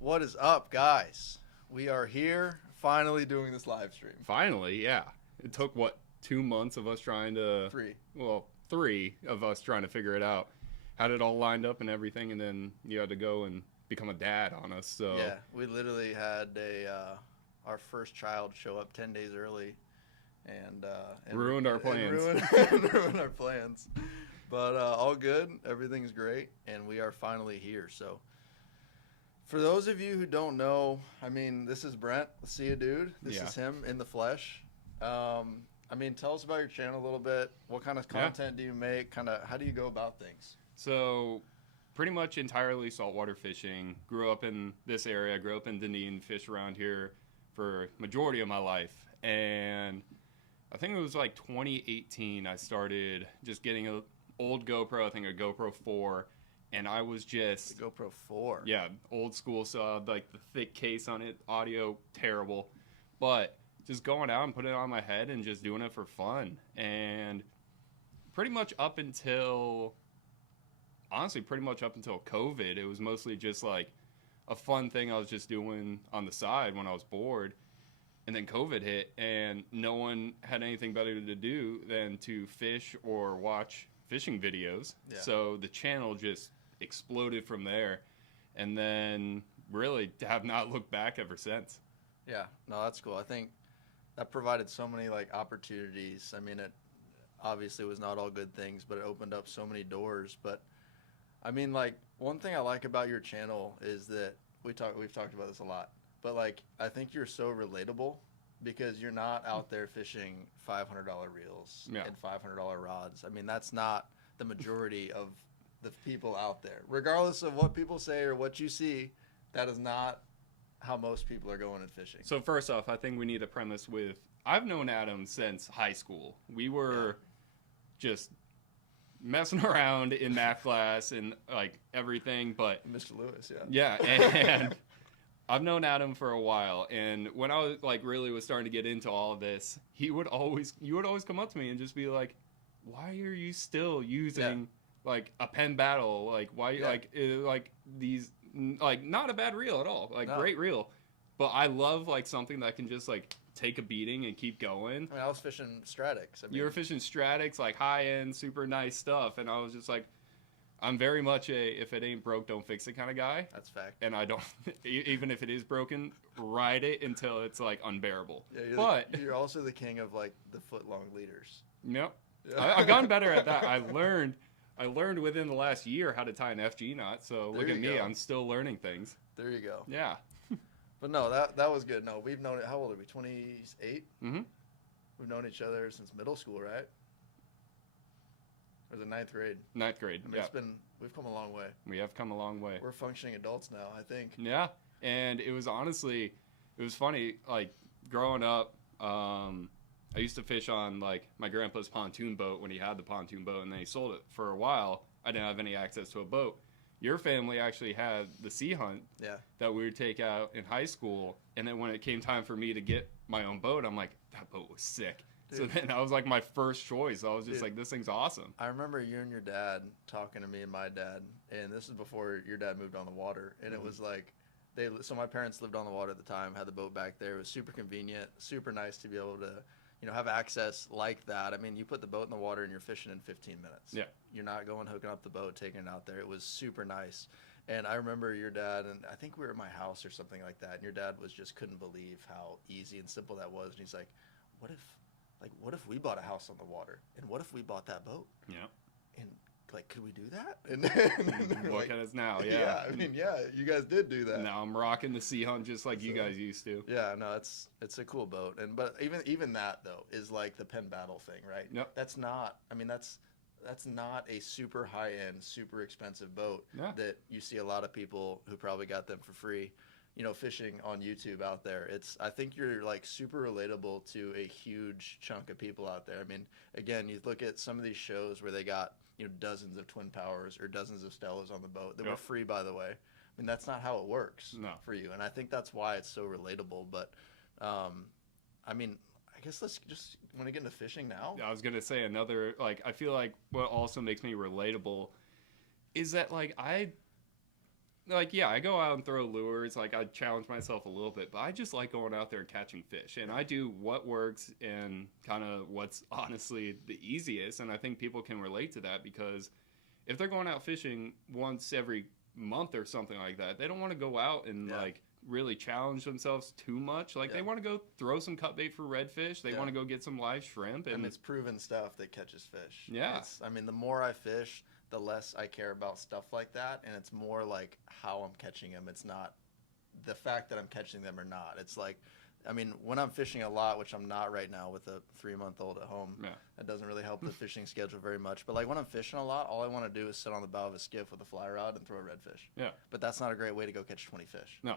What is up, guys? We are here, finally doing this live stream. Finally, yeah. It took, what, 2 months of us trying to... 3. Well, 3 of us trying to figure it out. Had it all lined up and everything, and then you had to go and become a dad on us, so... Yeah, we literally had our first child show up 10 days early and ruined our plans. Ruined our plans. But all good. Everything's great, and we are finally here, so... For those of you who don't know, I mean, this is Brent, SeeYaDude. This is him in the flesh. I mean, tell us about your channel a little bit. What kind of content do you make? Kind of, how do you go about things? So, pretty much entirely saltwater fishing. Grew up in this area. Grew up in Dunedin. Fished around here for majority of my life. And I think it was like 2018 I started just getting an old GoPro, I think a GoPro 4. And I was just... The GoPro 4. Yeah, old school, so like the thick case on it, audio terrible. But just going out and putting it on my head and just doing it for fun. And pretty much up until... Honestly, pretty much up until COVID, it was mostly just like a fun thing I was just doing on the side when I was bored. And then COVID hit, and no one had anything better to do than to fish or watch fishing videos. Yeah. So the channel just exploded from there, and then really have not looked back ever since. Yeah, no, that's cool. I think that provided so many like opportunities. I mean, it obviously was not all good things, but it opened up so many doors. But I mean, like, one thing I like about your channel is that we've talked about this a lot, but like, I think you're so relatable because you're not out there fishing $500 reels and $500 rods. I mean, that's not the majority of the people out there. Regardless of what people say or what you see, that is not how most people are going and fishing. So first off, I think we need a premise with, I've known Adam since high school. We were just messing around in math class and like everything, but... Mr. Lewis, Yeah, and I've known Adam for a while, and when I was like really was starting to get into all of this, you would always come up to me and just be like, why are you still using like a pen battle? Like, why like these, like, not a bad reel at all, like great reel, but I love like something that can just like take a beating and keep going. I mean, I was fishing Stratics. You were fishing Stratics, like high-end, super nice stuff, and I was just like, I'm very much a if it ain't broke, don't fix it kind of guy. That's fact. And I don't, even if it is broken, ride it until it's like unbearable. Yeah, you're also the king of like the foot-long leaders. Yep. Yeah. I've gotten better at that. I learned within the last year how to tie an FG knot. So look at me, I'm still learning things. There you go. Yeah. But no, that was good. No, we've known it. How old are we? 28. Mm-hmm. We've known each other since middle school, right? Or the ninth grade? Ninth grade, I mean, we've come a long way. We have come a long way. We're functioning adults now, I think. Yeah, and it was funny, like, growing up, I used to fish on, like, my grandpa's pontoon boat when he had the pontoon boat, and then he sold it for a while. I didn't have any access to a boat. your family actually had the sea hunt that we would take out in high school. And then when it came time for me to get my own boat, I'm like, that boat was sick. Dude. So then that was like my first choice. I was just like, this thing's awesome. I remember you and your dad talking to me and my dad, and this is before your dad moved on the water. And it was like, so my parents lived on the water at the time, had the boat back there. It was super convenient, super nice to be able to, have access like that. I mean, you put the boat in the water and you're fishing in 15 minutes. Yeah. You're not going hooking up the boat, taking it out there. It was super nice. And I remember your dad, and I think we were at my house or something like that, and your dad couldn't believe how easy and simple that was. And he's like, what if we bought a house on the water? And what if we bought that boat? Yeah. And could we do that? And look at us now. Yeah. Yeah. I mean, you guys did do that. Now I'm rocking the Sea Hunt just like you guys used to. Yeah, no, it's a cool boat. But even that though is like the Penn Battle thing, right? Yep. That's not a super high end, super expensive boat that you see a lot of people who probably got them for free, fishing on YouTube out there. I think you're like super relatable to a huge chunk of people out there. I mean, again, you look at some of these shows where they got, dozens of Twin Powers or dozens of Stellas on the boat that were free, by the way. I mean, that's not how it works for you. And I think that's why it's so relatable. But, I mean, I guess let's just want to get into fishing now. I was going to say another, I feel like what also makes me relatable is that, I go out and throw lures. I challenge myself a little bit, but I just like going out there and catching fish. And I do what works and kind of what's honestly the easiest. And I think people can relate to that because if they're going out fishing once every month or something like that, they don't want to go out and really challenge themselves too much. They want to go throw some cut bait for redfish. They want to go get some live shrimp. And it's proven stuff that catches fish. Yeah. The more I fish, the less I care about stuff like that, and it's more like how I'm catching them. It's not the fact that I'm catching them or not. It's when I'm fishing a lot, which I'm not right now with a 3-month-old at home, that doesn't really help the fishing schedule very much. But when I'm fishing a lot, all I want to do is sit on the bow of a skiff with a fly rod and throw a redfish. Yeah. But that's not a great way to go catch 20 fish. No.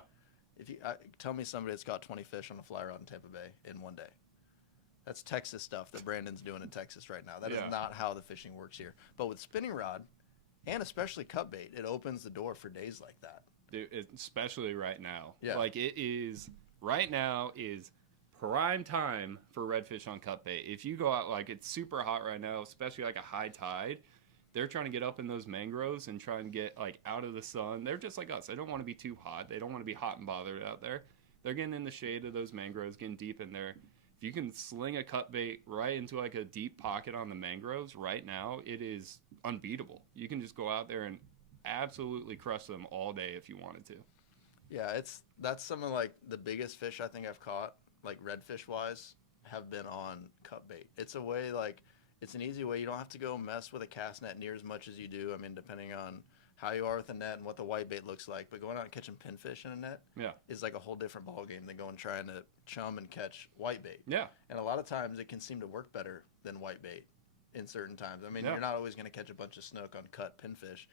If you tell me somebody that's caught 20 fish on a fly rod in Tampa Bay in one day. That's Texas stuff that Brandon's doing in Texas right now. That is not how the fishing works here. But with spinning rod, and especially cut bait, it opens the door for days like that. Dude, especially right now. Yeah. Right now is prime time for redfish on cut bait. If you go out, it's super hot right now, especially a high tide, they're trying to get up in those mangroves and trying to get out of the sun. They're just like us. They don't want to be too hot. They don't want to be hot and bothered out there. They're getting in the shade of those mangroves, getting deep in there. If you can sling a cut bait right into a deep pocket on the mangroves right now, it is unbeatable. You can just go out there and absolutely crush them all day if you wanted to. Yeah, that's some of the biggest fish I think I've caught, redfish wise, have been on cut bait. It's a way it's an easy way. You don't have to go mess with a cast net near as much as you do. I mean, depending on how you are with the net and what the white bait looks like. But going out and catching pinfish in a net is a whole different ballgame than going trying to chum and catch white bait. Yeah. And a lot of times it can seem to work better than white bait in certain times. I mean, you're not always going to catch a bunch of snook on cut pinfish,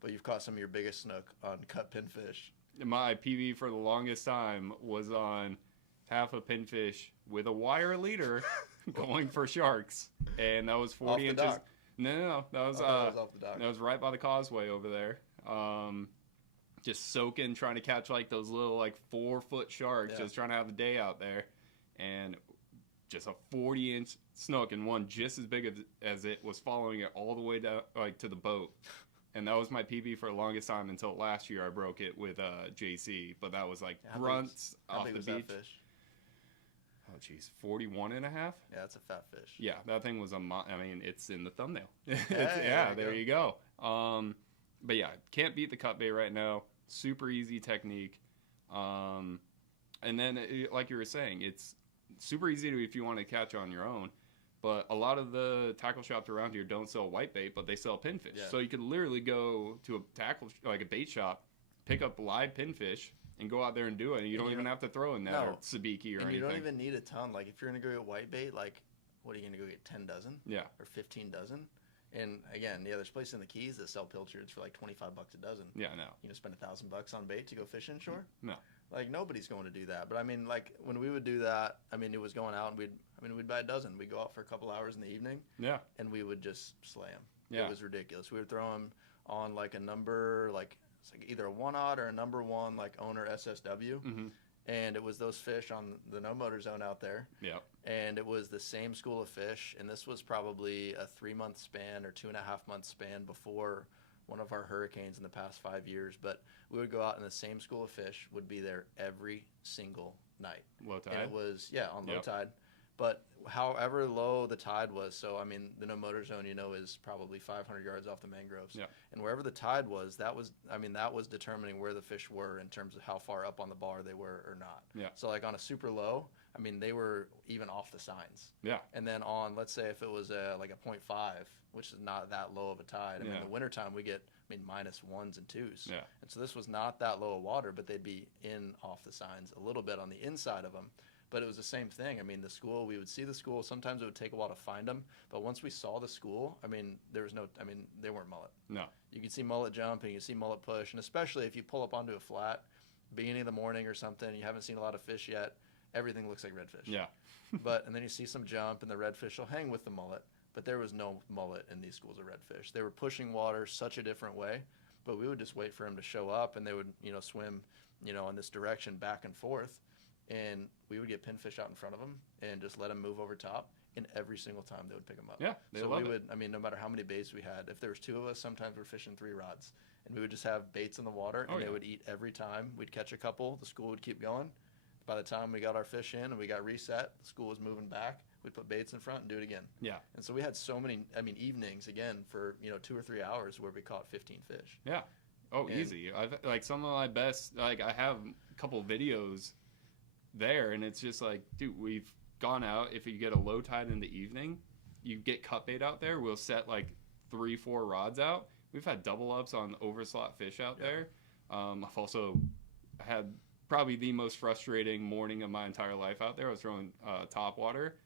but you've caught some of your biggest snook on cut pinfish. My PB for the longest time was on half a pinfish with a wire leader going for sharks. And that was 40 inches. Dock. No. That was off the dock. That was right by the causeway over there. Just soaking, trying to catch those little 4-foot sharks, just trying to have a day out there. And just a 40-inch snook and one just as big as it was following it all the way down to the boat. And that was my PB for the longest time until last year I broke it with JC. But that was grunts off the beach. That fish? Oh, geez, 41 and a half? Yeah, that's a fat fish. Yeah, that thing was it's in the thumbnail. There you go. But yeah, can't beat the cut bait right now. Super easy technique. And then, like you were saying, it's super easy if you want to catch on your own. But a lot of the tackle shops around here don't sell white bait, but they sell pinfish. Yeah. So you could literally go to a bait shop, pick up live pinfish, and go out there and do it. And you don't even have to throw in that or sabiki or anything. You don't even need a ton. If you're going to go get white bait, what are you going to go get, 10 dozen? Yeah. Or 15 dozen? And again, there's places in the Keys that sell pilchards for $25 a dozen. Yeah, no. You know, spend $1,000 on bait to go fishing shore? No. Nobody's going to do that. But I mean, when we would do that, it was going out and we'd buy a dozen. We'd go out for a couple hours in the evening. Yeah. And we would just slay them. Yeah. It was ridiculous. We would throw them on like a number, like it's like either a 1/0 or a number 1 like owner SSW. Mm-hmm. And it was those fish on the no motor zone out there. Yeah. And it was the same school of fish. And this was probably a 3-month span or 2.5-month span before one of our hurricanes in the past 5 years. But we would go out and the same school of fish would be there every single night. Low tide? And it was, yeah, on low Yep. tide. But however low the tide was, so I mean, the no motor zone, you know, is probably 500 yards off the mangroves. Yeah. And wherever the tide was, that was determining where the fish were in terms of how far up on the bar they were or not. Yeah. So like on a super low, I mean, they were even off the signs. Yeah. And then on, let's say if it was like a 0.5, which is not that low of a tide. I mean, in the wintertime, we get, -1s and 2s. Yeah. And so this was not that low of water, but they'd be in off the signs a little bit on the inside of them. But it was the same thing. I mean, the school, we would see the school. Sometimes it would take a while to find them. But once we saw the school, I mean, they weren't mullet. No. You could see mullet jump and you could see mullet push. And especially if you pull up onto a flat, beginning of the morning or something, you haven't seen a lot of fish yet, everything looks like redfish. Yeah. And then you see some jump and the redfish will hang with the mullet. But there was no mullet in these schools of redfish. They were pushing water such a different way. But we would just wait for them to show up and they would, swim, in this direction back and forth. And we would get pinfish out in front of them and just let them move over top. And every single time they would pick them up. Yeah, they love it. No matter how many baits we had, if there was 2 of us, sometimes we're fishing 3 rods. And we would just have baits in the water and they would eat every time. We'd catch a couple. The school would keep going. By the time we got our fish in and we got reset, the school was moving back. We'd put baits in front and do it again. Yeah. And so we had so many, evenings, again, for, 2 or 3 hours where we caught 15 fish. Yeah. Oh, easy. Like some of my best, like I have a couple videos there and it's just like, dude, we've gone out. If you get a low tide in the evening, you get cut bait out there. We'll set like 3-4 rods out. We've had double ups on overslot fish out there. I've also had probably the most frustrating morning of my entire life out there. I was throwing top water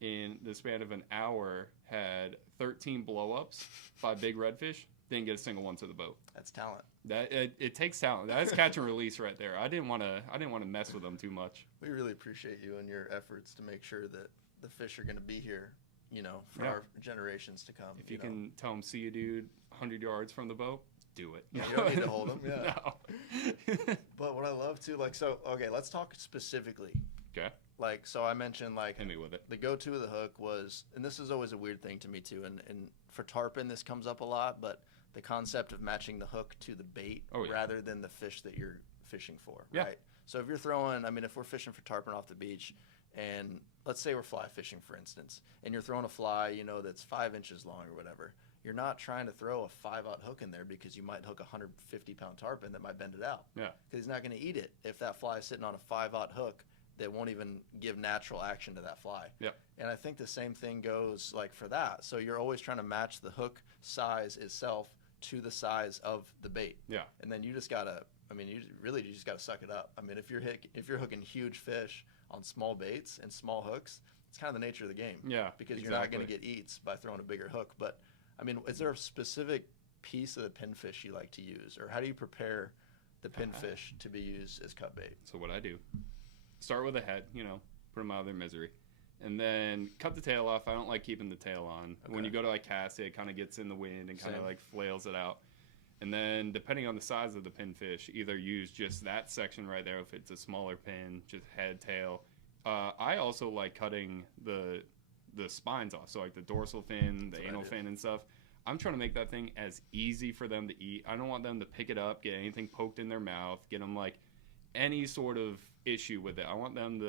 in the span of an hour, had 13 blow ups by big redfish. Didn't get a single one to the boat. That's talent. That it takes talent. That's catch and release right there. I didn't want to mess with them too much. We really appreciate you and your efforts to make sure that the fish are going to be here, for our generations to come. If you can tell them, SeeYaDude, 100 yards from the boat, do it. You don't need to hold them. Yeah. No. But what I love too, let's talk specifically. Okay. So I mentioned Hit me with it. the go-to of the hook was, and this is always a weird thing to me too, and for tarpon this comes up a lot, but the concept of matching the hook to the bait rather than the fish that you're fishing for, right? So if you're throwing, if we're fishing for tarpon off the beach, and let's say we're fly fishing, for instance, and you're throwing a fly, that's 5 inches long or whatever, you're not trying to throw a 5/0 hook in there because you might hook a 150-pound tarpon that might bend it out. Yeah. Because he's not going to eat it if that fly is sitting on a 5/0 hook that won't even give natural action to that fly. Yep. And I think the same thing goes for that. So you're always trying to match the hook size itself to the size of the bait. Yeah. And then you just gotta, you just gotta suck it up. If you're hooking huge fish on small baits and small hooks, it's kind of the nature of the game. Yeah. Because you're not going to get eats by throwing a bigger hook. But is there a specific piece of the pinfish you like to use, or how do you prepare the pinfish to be used as cut bait? So what I do, start with a head, put them out of their misery. And then cut the tail off. I don't like keeping the tail on. Okay. When you go to cast it kind of gets in the wind and kind of flails it out. And then depending on the size of the pinfish, either use just that section right there if it's a smaller pin, just head, tail. I also like cutting the spines off, so like the dorsal fin, the anal fin and stuff. I'm trying to make that thing as easy for them to eat. I don't want them to pick it up, get anything poked in their mouth, get them any sort of issue with it. I want them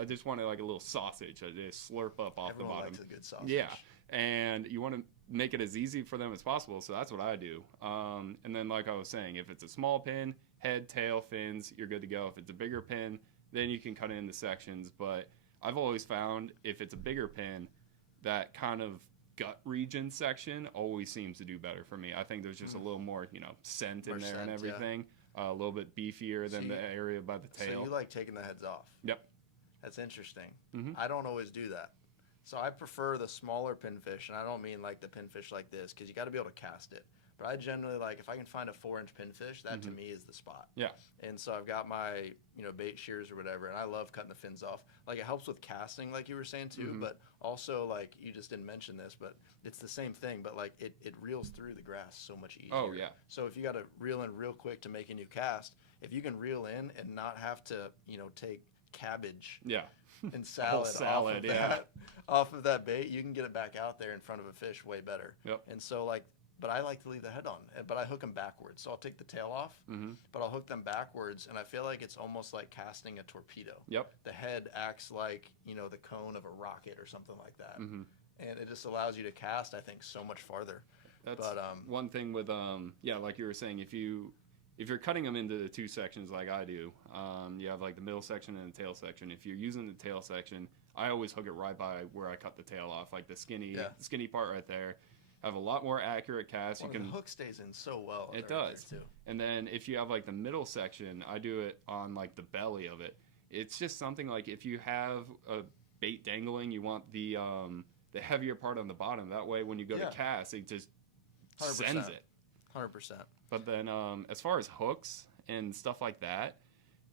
I just want it like a little sausage. I just slurp up off the bottom. Likes a good sausage. Yeah, and you want to make it as easy for them as possible, so that's what I do. And then like I was saying, if it's a small pin, head, tail, fins, you're good to go. If it's a bigger pin, then you can cut it into sections. But I've always found if it's a bigger pin, that kind of gut region section always seems to do better for me. I think there's just a little more, scent in there and everything. A little bit beefier than the area by the tail. So you like taking the heads off? Yep. That's interesting. Mm-hmm. I don't always do that. So I prefer the smaller pinfish, and I don't mean like the pinfish like this, because you got to be able to cast it. But I generally like, if I can find a 4-inch pinfish, that to me is the spot. Yeah. And so I've got my, bait shears or whatever, and I love cutting the fins off. Like, it helps with casting, like you were saying too, but also, like, you just didn't mention this, but it's the same thing, but like it reels through the grass so much easier. Oh yeah. So if you got to reel in real quick to make a new cast, if you can reel in and not have to, take cabbage and salad, off of that bait, you can get it back out there in front of a fish way better. Yep. And so, like, but I like to leave the head on, but I hook them backwards. So I'll take the tail off, but I'll hook them backwards, and I feel like it's almost like casting a torpedo. Yep. The head acts like, the cone of a rocket or something like that. And it just allows you to cast, I think, so much farther. That's one thing with, like you were saying, if you're cutting them into 2 sections like I do, you have like the middle section and the tail section. If you're using the tail section, I always hook it right by where I cut the tail off, like the skinny part right there. Have a lot more accurate cast. Well, the hook stays in so well. It does. Too. And then if you have like the middle section, I do it on like the belly of it. It's just something like if you have a bait dangling, you want the heavier part on the bottom. That way, when you go to cast, it just 100%. sends it. 100%. But then as far as hooks and stuff like that,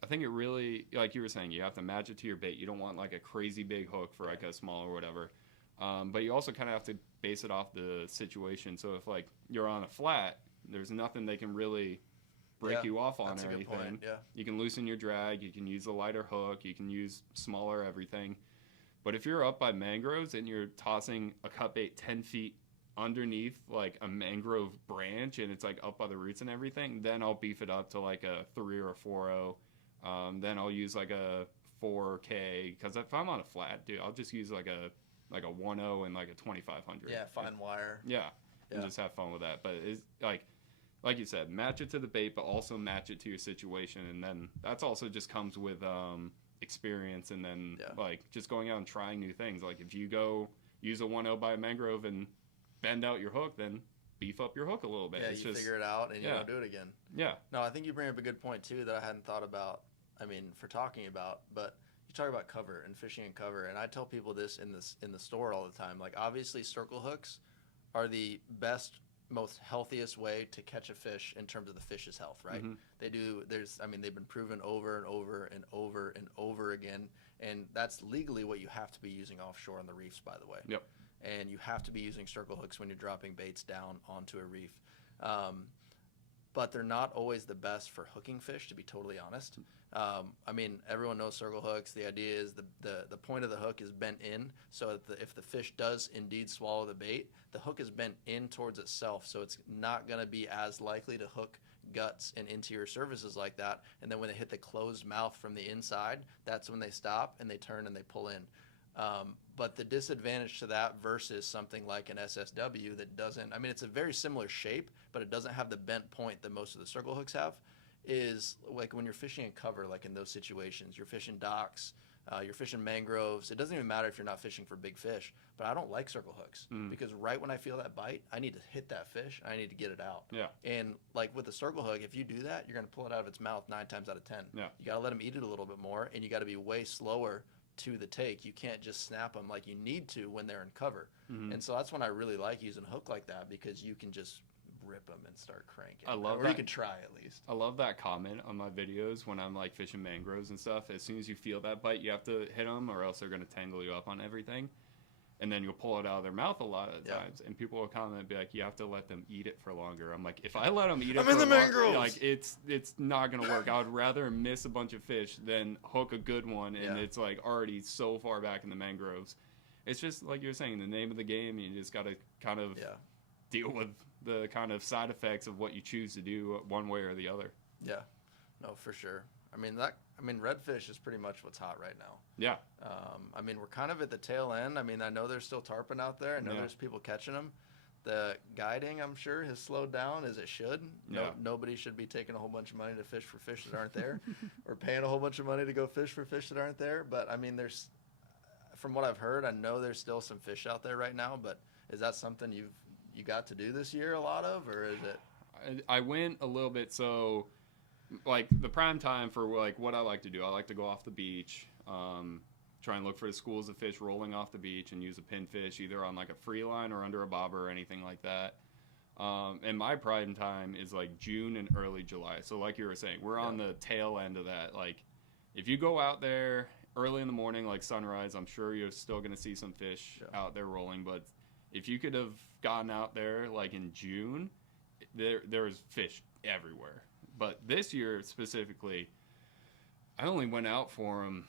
I think it really, like you were saying, you have to match it to your bait. You don't want like a crazy big hook for like a small or whatever. But you also kind of have to base it off the situation. So if like you're on a flat, there's nothing they can really break you off on or anything. Point. Yeah. You can loosen your drag. You can use a lighter hook. You can use smaller everything. But if you're up by mangroves and you're tossing a cut bait 10 feet underneath like a mangrove branch and it's like up by the roots and everything, then I'll beef it up to like a 3 or a 4.0. Then I'll use like a 4K, because if I'm on a flat, dude, I'll just use like a 1.0 and like a 2500. Yeah, fine wire. Yeah, and just have fun with that. But it's like you said, match it to the bait, but also match it to your situation, and then that's also just comes with experience, and then like just going out and trying new things. Like if you go use a 1.0 by a mangrove and bend out your hook, then beef up your hook a little bit. Yeah, it's you just figure it out and you don't do it again. Yeah. No, I think you bring up a good point too that I hadn't thought about. I mean, for talking about, but you talk about cover and fishing in cover, and I tell people this in the store all the time. Like, obviously, circle hooks are the best, most healthiest way to catch a fish in terms of the fish's health, right? They do. They've been proven over and over and over and over again, and that's legally what you have to be using offshore on the reefs, by the way. Yep. And you have to be using circle hooks when you're dropping baits down onto a reef. But they're not always the best for hooking fish, to be totally honest. I mean, everyone knows circle hooks. The idea is the point of the hook is bent in, so that if the fish does indeed swallow the bait, the hook is bent in towards itself, so it's not going to be as likely to hook guts and into your surfaces like that. And then when they hit the closed mouth from the inside, that's when they stop and they turn and they pull in. But the disadvantage to that versus something like an SSW that doesn't, I mean, it's a very similar shape, but it doesn't have the bent point that most of the circle hooks have, is like when you're fishing in cover, like in those situations, you're fishing docks, you're fishing mangroves. It doesn't even matter if you're not fishing for big fish, but I don't like circle hooks because right when I feel that bite, I need to hit that fish. I need to get it out. Yeah. And like with the circle hook, if you do that, you're going to pull it out of its mouth 9 times out of 10. Yeah. You got to let them eat it a little bit more, and you got to be way slower to the take. You can't just snap them like you need to when they're in cover. And so that's when I really like using a hook like that, because you can just rip them and start cranking. I love or that. You can try at least. I love that comment on my videos when I'm like fishing mangroves and stuff. As soon as you feel that bite, you have to hit them, or else they're going to tangle you up on everything. And then you'll pull it out of their mouth a lot of times, and people will comment and be like, "You have to let them eat it for longer." I'm like, if I let them eat it, I'm in the mangroves. Like it's not gonna work. I would rather miss a bunch of fish than hook a good one, and it's like already so far back in the mangroves. It's just like you're saying, the name of the game. You just got to kind of deal with the kind of side effects of what you choose to do one way or the other. Yeah, no, for sure. I mean, redfish is pretty much what's hot right now. Yeah. I mean, we're kind of at the tail end. I mean, I know there's still tarpon out there. I know there's people catching them. The guiding, I'm sure, has slowed down as it should. Nobody should be taking a whole bunch of money to fish for fish that aren't there, or paying a whole bunch of money to go fish for fish that aren't there. But I mean, from what I've heard, I know there's still some fish out there right now. But is that something you got to do this year a lot of, or is it? I went a little bit. So, like the prime time for like what I like to do, I like to go off the beach. Try and look for the schools of fish rolling off the beach and use a pinfish either on like a free line or under a bobber or anything like that. And my prime time is like June and early July. So like you were saying, we're on the tail end of that. Like if you go out there early in the morning, like sunrise, I'm sure you're still going to see some fish out there rolling. But if you could have gotten out there like in June, there was fish everywhere. But this year specifically, I only went out for them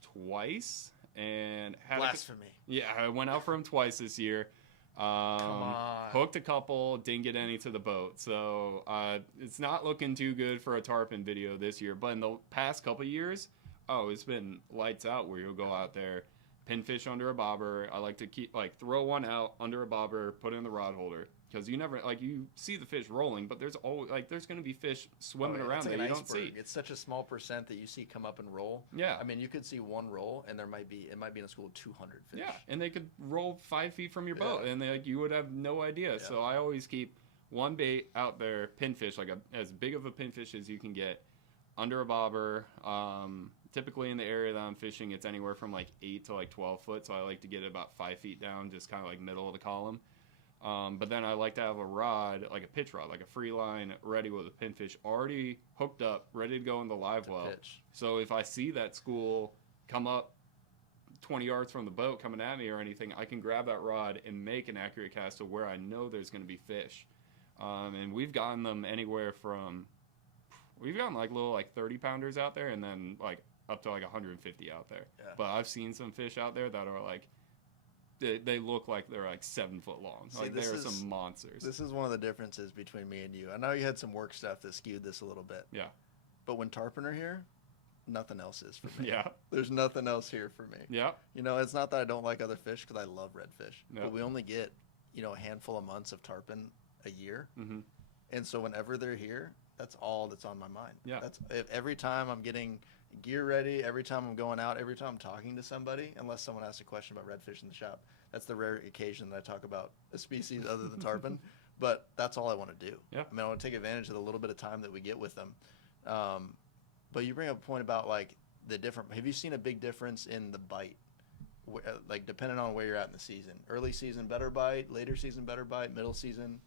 twice and had blasphemy. I went out for them twice this year. Come on. Hooked a couple, didn't get any to the boat. So it's not looking too good for a tarpon video this year. But in the past couple years, it's been lights out where you'll go out there, pinfish under a bobber. I like to throw one out under a bobber, put it in the rod holder. Because you never, you see the fish rolling, but there's always, there's going to be fish swimming around that you don't see. It's such a small percent that you see come up and roll. Yeah. I mean, you could see one roll, and it might be in a school of 200 fish. Yeah, and they could roll 5 feet from your boat, and you would have no idea. Yeah. So I always keep one bait out there, pinfish, as big of a pinfish as you can get, under a bobber. Typically in the area that I'm fishing, it's anywhere from 8 to 12 foot, so I like to get it about 5 feet down, just kind of middle of the column. But then I like to have a rod, like a pitch rod, like a free line, ready with a pinfish already hooked up, ready to go in the live well. Pitch. So if I see that school come up 20 yards from the boat coming at me or anything, I can grab that rod and make an accurate cast to where I know there's going to be fish. And we've gotten them anywhere from, we've gotten little 30 pounders out there, and then up to 150 out there. Yeah. But I've seen some fish out there that are they look like they're 7 foot long. There are some monsters. This is one of the differences between me and you. I know you had some work stuff that skewed this a little bit. Yeah. But when tarpon are here, nothing else is for me. Yeah. There's nothing else here for me. Yeah. It's not that I don't like other fish, because I love redfish. Yep. But we only get, a handful of months of tarpon a year. Mm-hmm. And so whenever they're here, that's all that's on my mind. Yeah. Every time I'm getting gear ready, every time I'm going out, every time I'm talking to somebody, unless someone asks a question about redfish in the shop. That's the rare occasion that I talk about a species other than tarpon, but that's all I want to do. Yeah. I want to take advantage of the little bit of time that we get with them. But you bring up a point about the different. Have you seen a big difference in the bite? Depending on where you're at in the season. Early season, better bite. Later season, better bite. Middle season.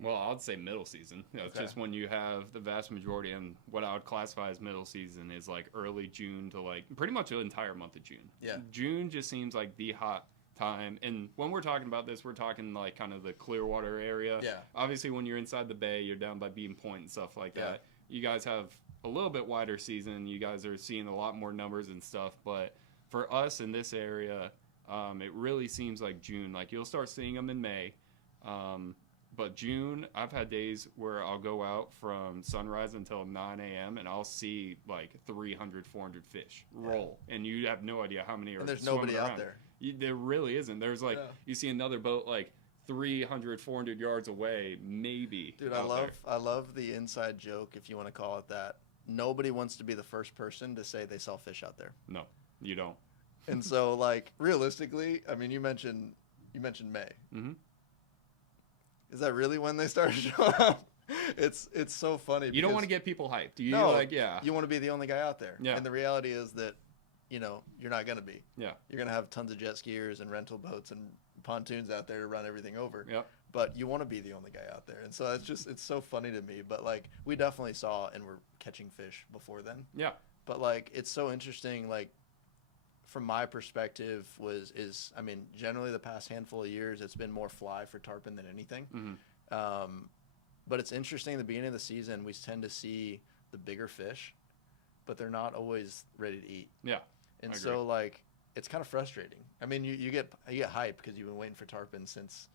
Well, I'd say middle season. It's just when you have the vast majority, and what I would classify as middle season is early June to pretty much the entire month of June. Yeah. June just seems like the hot time. And when we're talking about this, we're talking kind of the Clearwater area. Yeah. Obviously, when you're inside the bay, you're down by Beam Point and stuff like that. You guys have a little bit wider season. You guys are seeing a lot more numbers and stuff. But for us in this area, it really seems like June. You'll start seeing them in May. But June, I've had days where I'll go out from sunrise until 9 a.m. and I'll see 300, 400 fish roll. And you have no idea how many are and there's swimming nobody around. out there. There really isn't. There's you see another boat 300, 400 yards away, maybe. Dude, I love the inside joke, if you want to call it that. Nobody wants to be the first person to say they saw fish out there. No, you don't. And so realistically, I mean, you mentioned May. Mm-hmm. Is that really when they start showing up? It's so funny. You don't want to get people hyped. You You want to be the only guy out there. Yeah. And the reality is that, you're not going to be. Yeah. You're going to have tons of jet skiers and rental boats and pontoons out there to run everything over. Yep. But you want to be the only guy out there. And so it's so funny to me. But we definitely saw and were catching fish before then. Yeah. But it's so interesting, from my perspective generally the past handful of years, it's been more fly for tarpon than anything. Mm-hmm. But it's interesting, at the beginning of the season, we tend to see the bigger fish, but they're not always ready to eat. Yeah. And so it's kind of frustrating. I mean, you get hype because you've been waiting for tarpon since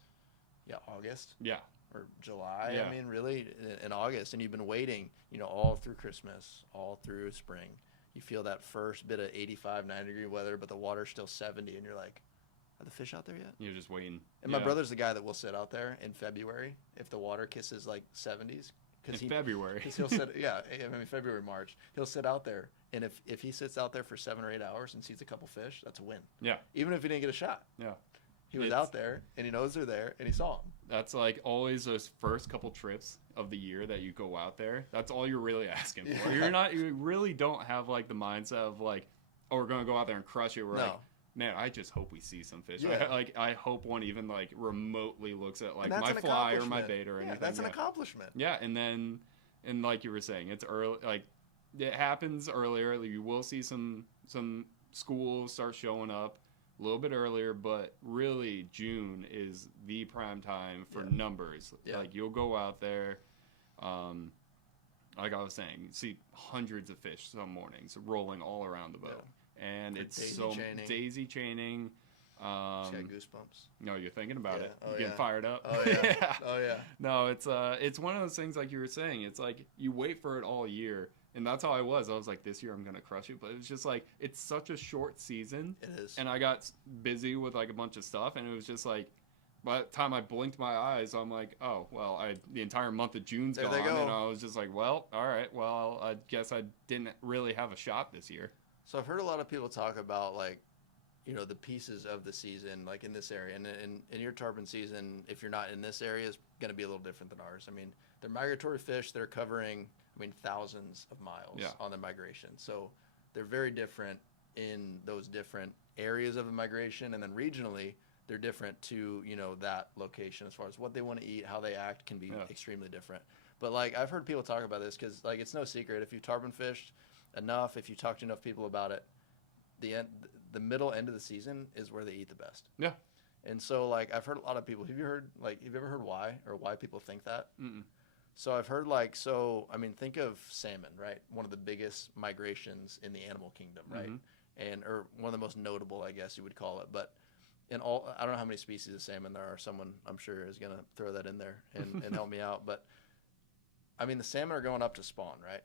August. Yeah. Or July. Yeah. I mean, really in August, and you've been waiting, all through Christmas, all through spring. You feel that first bit of 85, 90-degree weather, but the water's still 70, and you're like, are the fish out there yet? You're just waiting. And my brother's the guy that will sit out there in February if the water kisses 70s. February. Because he'll sit, February, March. He'll sit out there, and if he sits out there for 7 or 8 hours and sees a couple fish, that's a win. Yeah. Even if he didn't get a shot. Yeah. He was out there, and he knows they're there, and he saw them. That's always those first couple trips of the year that you go out there. That's all you're really asking for. You really don't have the mindset of oh, we're going to go out there and crush it. We're man, I just hope we see some fish. Yeah. I hope one even like remotely looks at like And that's my an fly or my accomplishment. bait or anything. That's an accomplishment. Yeah, and like you were saying, it's early. Like it happens earlier. Like, you will see some schools start showing up a little bit earlier, but really June is the prime time for numbers. Yeah. Like you'll go out there, like I was saying, see hundreds of fish some mornings rolling all around the boat, and it's daisy chaining. Just got goosebumps. No, you're thinking about it. Oh, You're getting fired up. Oh yeah. Oh yeah. No, it's one of those things like you were saying. It's like you wait for it all year. And that's how I was. I was like, this year I'm going to crush it. But it was just like, it's such a short season. It is. And I got busy with like a bunch of stuff. And it was just like, by the time I blinked my eyes, I'm like, oh, well, the entire month of June's there gone. They go. And I was just like, well, all right. Well, I guess I didn't really have a shot this year. So I've heard a lot of people talk about like, you know, the pieces of the season, like in this area. And in your tarpon season, if you're not in this area, is going to be a little different than ours. I mean, they're migratory fish. They're covering, thousands of miles on their migration. So they're very different in those different areas of the migration. And then regionally, they're different to, that location as far as what they want to eat, how they act can be extremely different. But like, I've heard people talk about this because like, it's no secret. If you tarpon fished enough, if you talk to enough people about it, the middle end of the season is where they eat the best. Yeah. And so like, I've heard a lot of people, have you ever heard why people think that? Mm-mm. So I've heard think of salmon, right? One of the biggest migrations in the animal kingdom, right? Mm-hmm. Or one of the most notable, I guess you would call it. But I don't know how many species of salmon there are. Someone I'm sure is going to throw that in there and help me out. But the salmon are going up to spawn, right?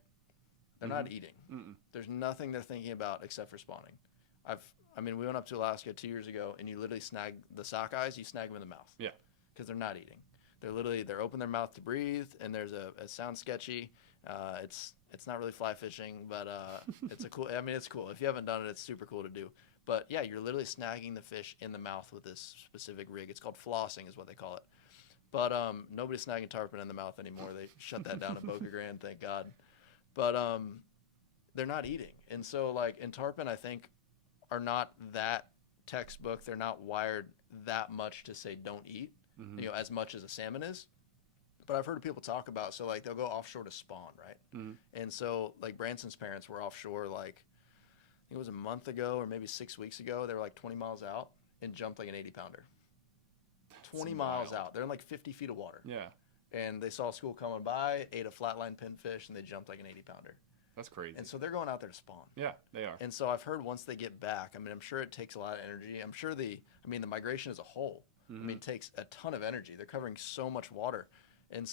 They're not eating. Mm-mm. There's nothing they're thinking about except for spawning. We went up to Alaska 2 years ago and you literally snag the sockeyes, you snag them in the mouth. Yeah. Because they're not eating. They're open their mouth to breathe, and there's it sounds sketchy. It's not really fly fishing, but it's it's cool. If you haven't done it, it's super cool to do. But yeah, you're literally snagging the fish in the mouth with this specific rig. It's called flossing is what they call it. But nobody's snagging tarpon in the mouth anymore. They shut that down at Boca Grande, thank God. But they're not eating. And so in tarpon, I think, are not that textbook. They're not wired that much to say don't eat. Mm-hmm. As much as a salmon is. But I've heard people talk about, so they'll go offshore to spawn, right? Mm-hmm. And so Branson's parents were offshore I think it was a month ago or maybe 6 weeks ago. They were 20 miles out and jumped an 80-pounder. 20 miles out. They're in 50 feet of water. Yeah. And they saw a school coming by, ate a flatline pinfish, and they jumped an 80-pounder. That's crazy. And so they're going out there to spawn. Yeah, they are. And so I've heard once they get back, I'm sure it takes a lot of energy. I'm sure the migration as a whole, Mm-hmm. takes a ton of energy. They're covering so much water. And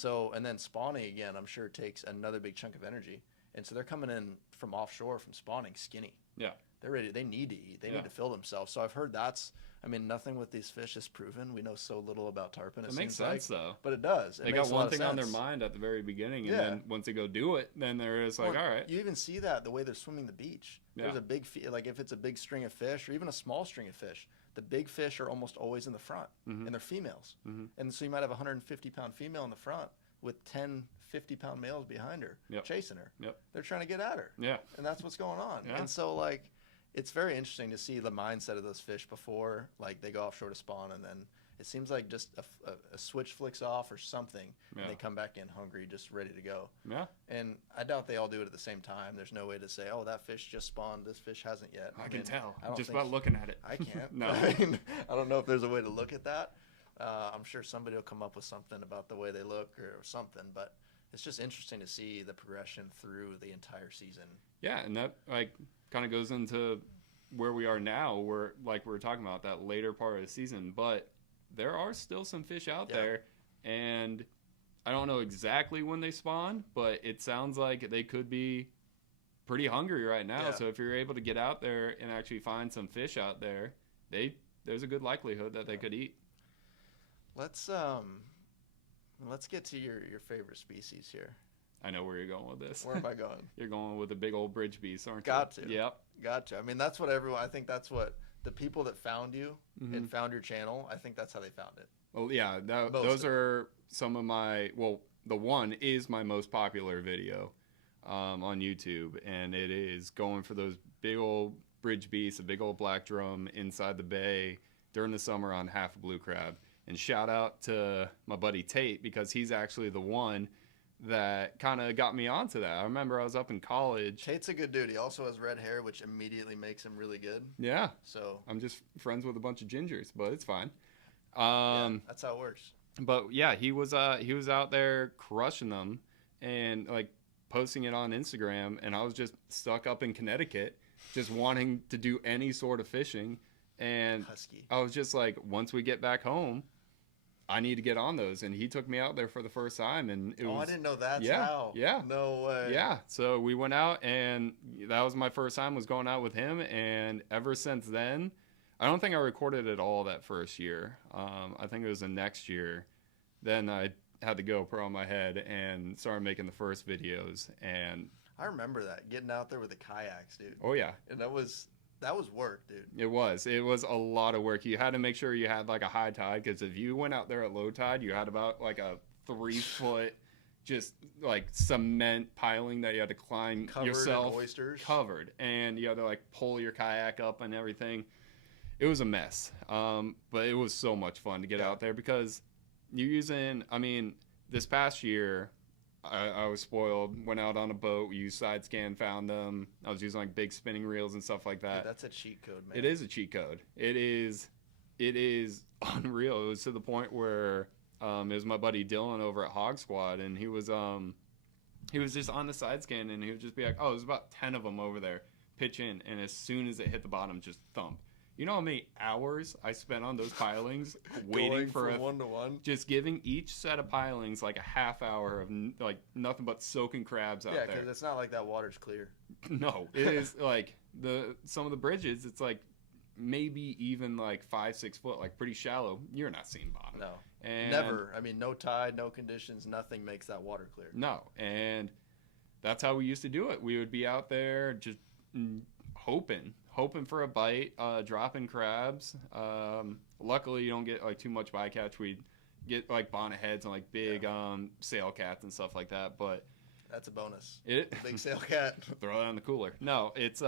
then spawning again, I'm sure it takes another big chunk of energy. And so they're coming in from offshore, from spawning, skinny. Yeah. They're ready. They need to eat. They need to fill themselves. So I've heard nothing with these fish is proven. We know so little about tarpon. It makes sense, though. But it does. They got one thing on their mind at the very beginning, and then once they go do it, then they're just all right. You even see that the way they're swimming the beach. Yeah. There's a big, if it's a big string of fish or even a small string of fish, the big fish are almost always in the front, and they're females. Mm-hmm. And so you might have a 150-pound female in the front with 10 50-pound males behind her chasing her. Yep. They're trying to get at her. Yeah. And that's what's going on. Yeah. And so, it's very interesting to see the mindset of those fish before, they go offshore to spawn, and then it seems like just a switch flicks off or something, and they come back in hungry, just ready to go. Yeah. And I doubt they all do it at the same time. There's no way to say, oh, that fish just spawned, this fish hasn't yet. I can tell just by looking at it. I can't. No. I don't know if there's a way to look at that. I'm sure somebody will come up with something about the way they look or something, but it's just interesting to see the progression through the entire season. Yeah, and that kind of goes into where we are now, where we were talking about that later part of the season, but there are still some fish out there, and I don't know exactly when they spawn, but it sounds like they could be pretty hungry right now. So if you're able to get out there and actually find some fish out there, there's a good likelihood that they could eat. Let's get to your favorite species here. I know where you're going with this. Where am I going? You're going with the big old bridge beast, aren't you? Got to. Yep. Got to. that's what I think that's what the people that found you and found your channel, I think that's how they found it. Well, yeah, those are some of my, the one is my most popular video on YouTube, and it is going for those big old bridge beast, a big old black drum inside the bay during the summer on half a blue crab. And shout out to my buddy Tate, because he's actually the one that kind of got me onto that. I remember I was up in college. Tate's a good dude. He also has red hair, which immediately makes him really good. Yeah. So I'm just friends with a bunch of gingers, but it's fine. yeah, that's how it works. But yeah, he was out there crushing them and like posting it on Instagram, and I was just stuck up in Connecticut, just wanting to do any sort of fishing. And Husky. I was just like, once we get back home, I need to get on those. And he took me out there for the first time, and it was, I didn't know that's yeah, how. Yeah. No way. Yeah. So we went out, and that was my first time was going out with him. And ever since then, I don't think I recorded at all that first year. I think it was the next year. Then I had the GoPro on my head and started making the first videos. And I remember that, getting out there with the kayaks, dude. oh yeah. And that was work, dude. It was a lot of work. You had to make sure you had like a high tide, because if you went out there at low tide, you had about like a 3-foot just like cement piling that you had to climb Covered yourself. in oysters. Covered. And you had to like pull your kayak up and everything. It was a mess. But it was so much fun to get out there, because you're using, I mean, this past year, I was spoiled. Went out on a boat. We used side scan, found them. I was using like big spinning reels and stuff like that. Dude, that's a cheat code, man. It is a cheat code. It is unreal. It was to the point where it was my buddy Dylan over at Hog Squad, and he was just on the side scan, and he would just be like, "Oh, there's about 10 of them over there. Pitch in," and as soon as it hit the bottom, just thump. You know how many hours I spent on those pilings waiting for a 1-to-1? just giving each set of pilings like a half hour of like nothing but soaking crabs out Yeah, there. because it's not like that water's clear. No, it is like some of the bridges. It's like maybe even like 5-6 foot, like pretty shallow. You're not seeing bottom. No, And never. I mean, no tide, no conditions, nothing makes that water clear. No, and that's how we used to do it. We would be out there just hoping for a bite, dropping crabs. Luckily, you don't get like too much bycatch. We get like bonnet heads and like big sail cats and stuff like that. But that's a bonus. Big sail cat. Throw that in the cooler. No, it's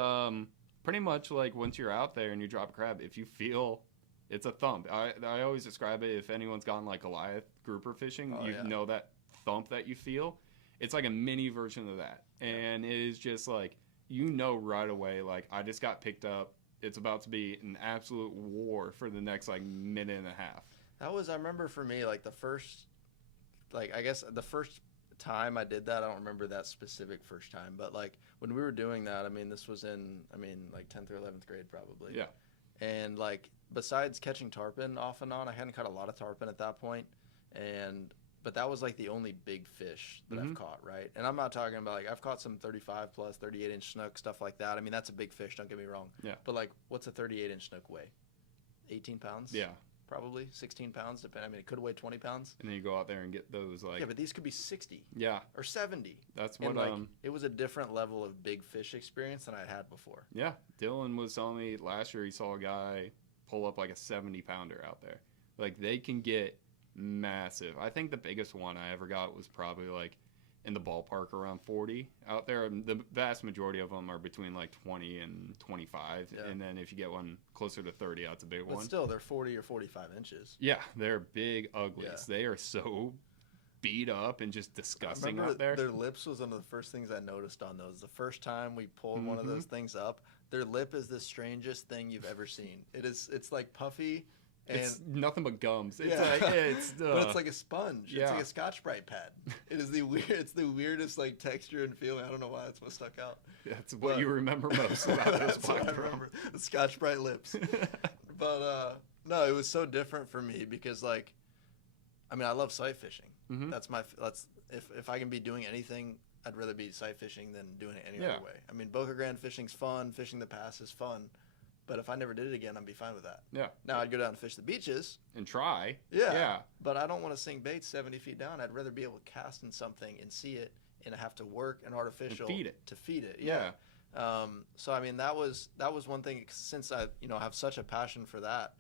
pretty much like once you're out there and you drop a crab, if you feel it's a thump. I always describe it, if anyone's gone like Goliath grouper fishing, know that thump that you feel. It's like a mini version of that, and it is just like, you know right away, like, I just got picked up. It's about to be an absolute war for the next, like, minute and a half. That was, I remember for me, like, the first time I did that, I don't remember that specific first time, but, like, when we were doing that, I mean, this was in, like, 10th or 11th grade probably. Yeah. And, like, besides catching tarpon off and on, I hadn't caught a lot of tarpon at that point, but that was like the only big fish that I've caught, right? And I'm not talking about, like, I've caught some 35 plus, 38-inch snook, stuff like that. I mean, that's a big fish, don't get me wrong. Yeah. But, like, what's a 38-inch snook weigh? 18 pounds? Yeah. Probably 16 pounds. I mean, it could weigh 20 pounds. And then you go out there and get those, like... Yeah, but these could be 60. Yeah. Or 70. That's what, and, like, it was a different level of big fish experience than I'd had before. Yeah. Dylan was telling me last year he saw a guy pull up, like, a 70-pounder out there. Like, they can get massive. I think the biggest one I ever got was probably like in the ballpark around 40 out there. The vast majority of them are between like 20 and 25. Yeah. And then if you get one closer to 30, that's a big one. But still, they're 40 or 45 inches. Yeah, they're big uglies. Yeah. They are so beat up and just disgusting out there. Their lips was one of the first things I noticed on those. The first time we pulled one of those things up, their lip is the strangest thing you've ever seen. It's like puffy. And it's nothing but gums. It's like but it's like a sponge. Yeah. It's like a Scotch-Brite pad. It is it's the weirdest like texture and feeling. I don't know why that's what stuck out. That's what you remember most about those black drum. I remember the Scotch-Brite lips. But no, it was so different for me because, like, I mean, I love sight fishing. That's if I can be doing anything, I'd rather be sight fishing than doing it any other way. I mean, Boca Grande fishing's fun. Fishing the pass is fun. But if I never did it again, I'd be fine with that. Yeah. Now I'd go down and fish the beaches. And try. Yeah. Yeah. But I don't want to sing bait 70 feet down. I'd rather be able to cast in something and see it and have to work an artificial to feed it. Yeah. So I mean that was one thing, since I have such a passion for that.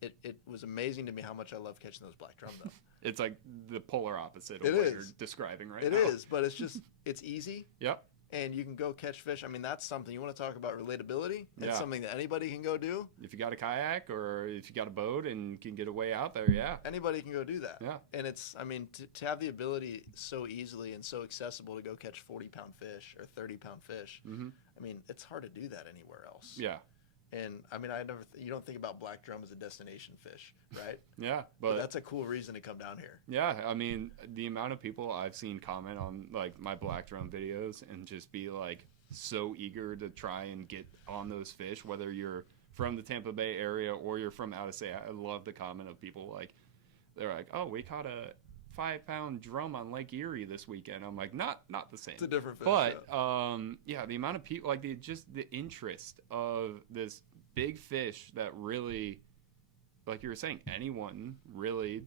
It was amazing to me how much I love catching those black drum though. It's like the polar opposite of what you're describing right now. It is, but it's just it's easy. Yep. and you can go catch fish. I mean, that's something you want to talk about relatability. It's Yeah. something that anybody can go do. If you got a kayak or if you got a boat and can get a way out there, yeah. Anybody can go do that. Yeah. And it's, I mean, to have the ability so easily and so accessible to go catch 40-pound fish or 30-pound fish, I mean, it's hard to do that anywhere else. Yeah. And I mean, you don't think about black drum as a destination fish, right? Yeah, but that's a cool reason to come down here. Yeah, I mean, the amount of people I've seen comment on like my black drum videos and just be like so eager to try and get on those fish, whether you're from the Tampa Bay area or you're from out of state. I love the comment of people like, they're like, oh, we caught a 5-pound drum on Lake Erie this weekend. I'm like, not the same. It's a different fish. But yeah, the amount of people, like the interest of this big fish that really, like you were saying, anyone really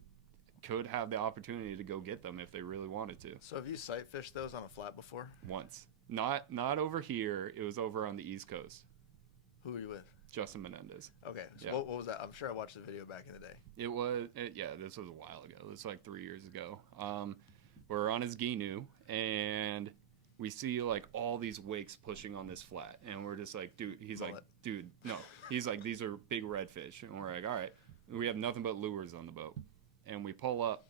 could have the opportunity to go get them if they really wanted to. So have you sight fished those on a flat before? Once. Not over here. It was over on the East Coast. Who were you with? Justin Menendez. Okay, so Yeah. what was that? I'm sure I watched the video back in the day. Yeah, this was a while ago. This was like 3 years ago. We're on his Ginu, and we see like all these wakes pushing on this flat, and we're just like, dude. He's like, dude, no. He's like, these are big redfish, and we're like, all right. We have nothing but lures on the boat, and we pull up,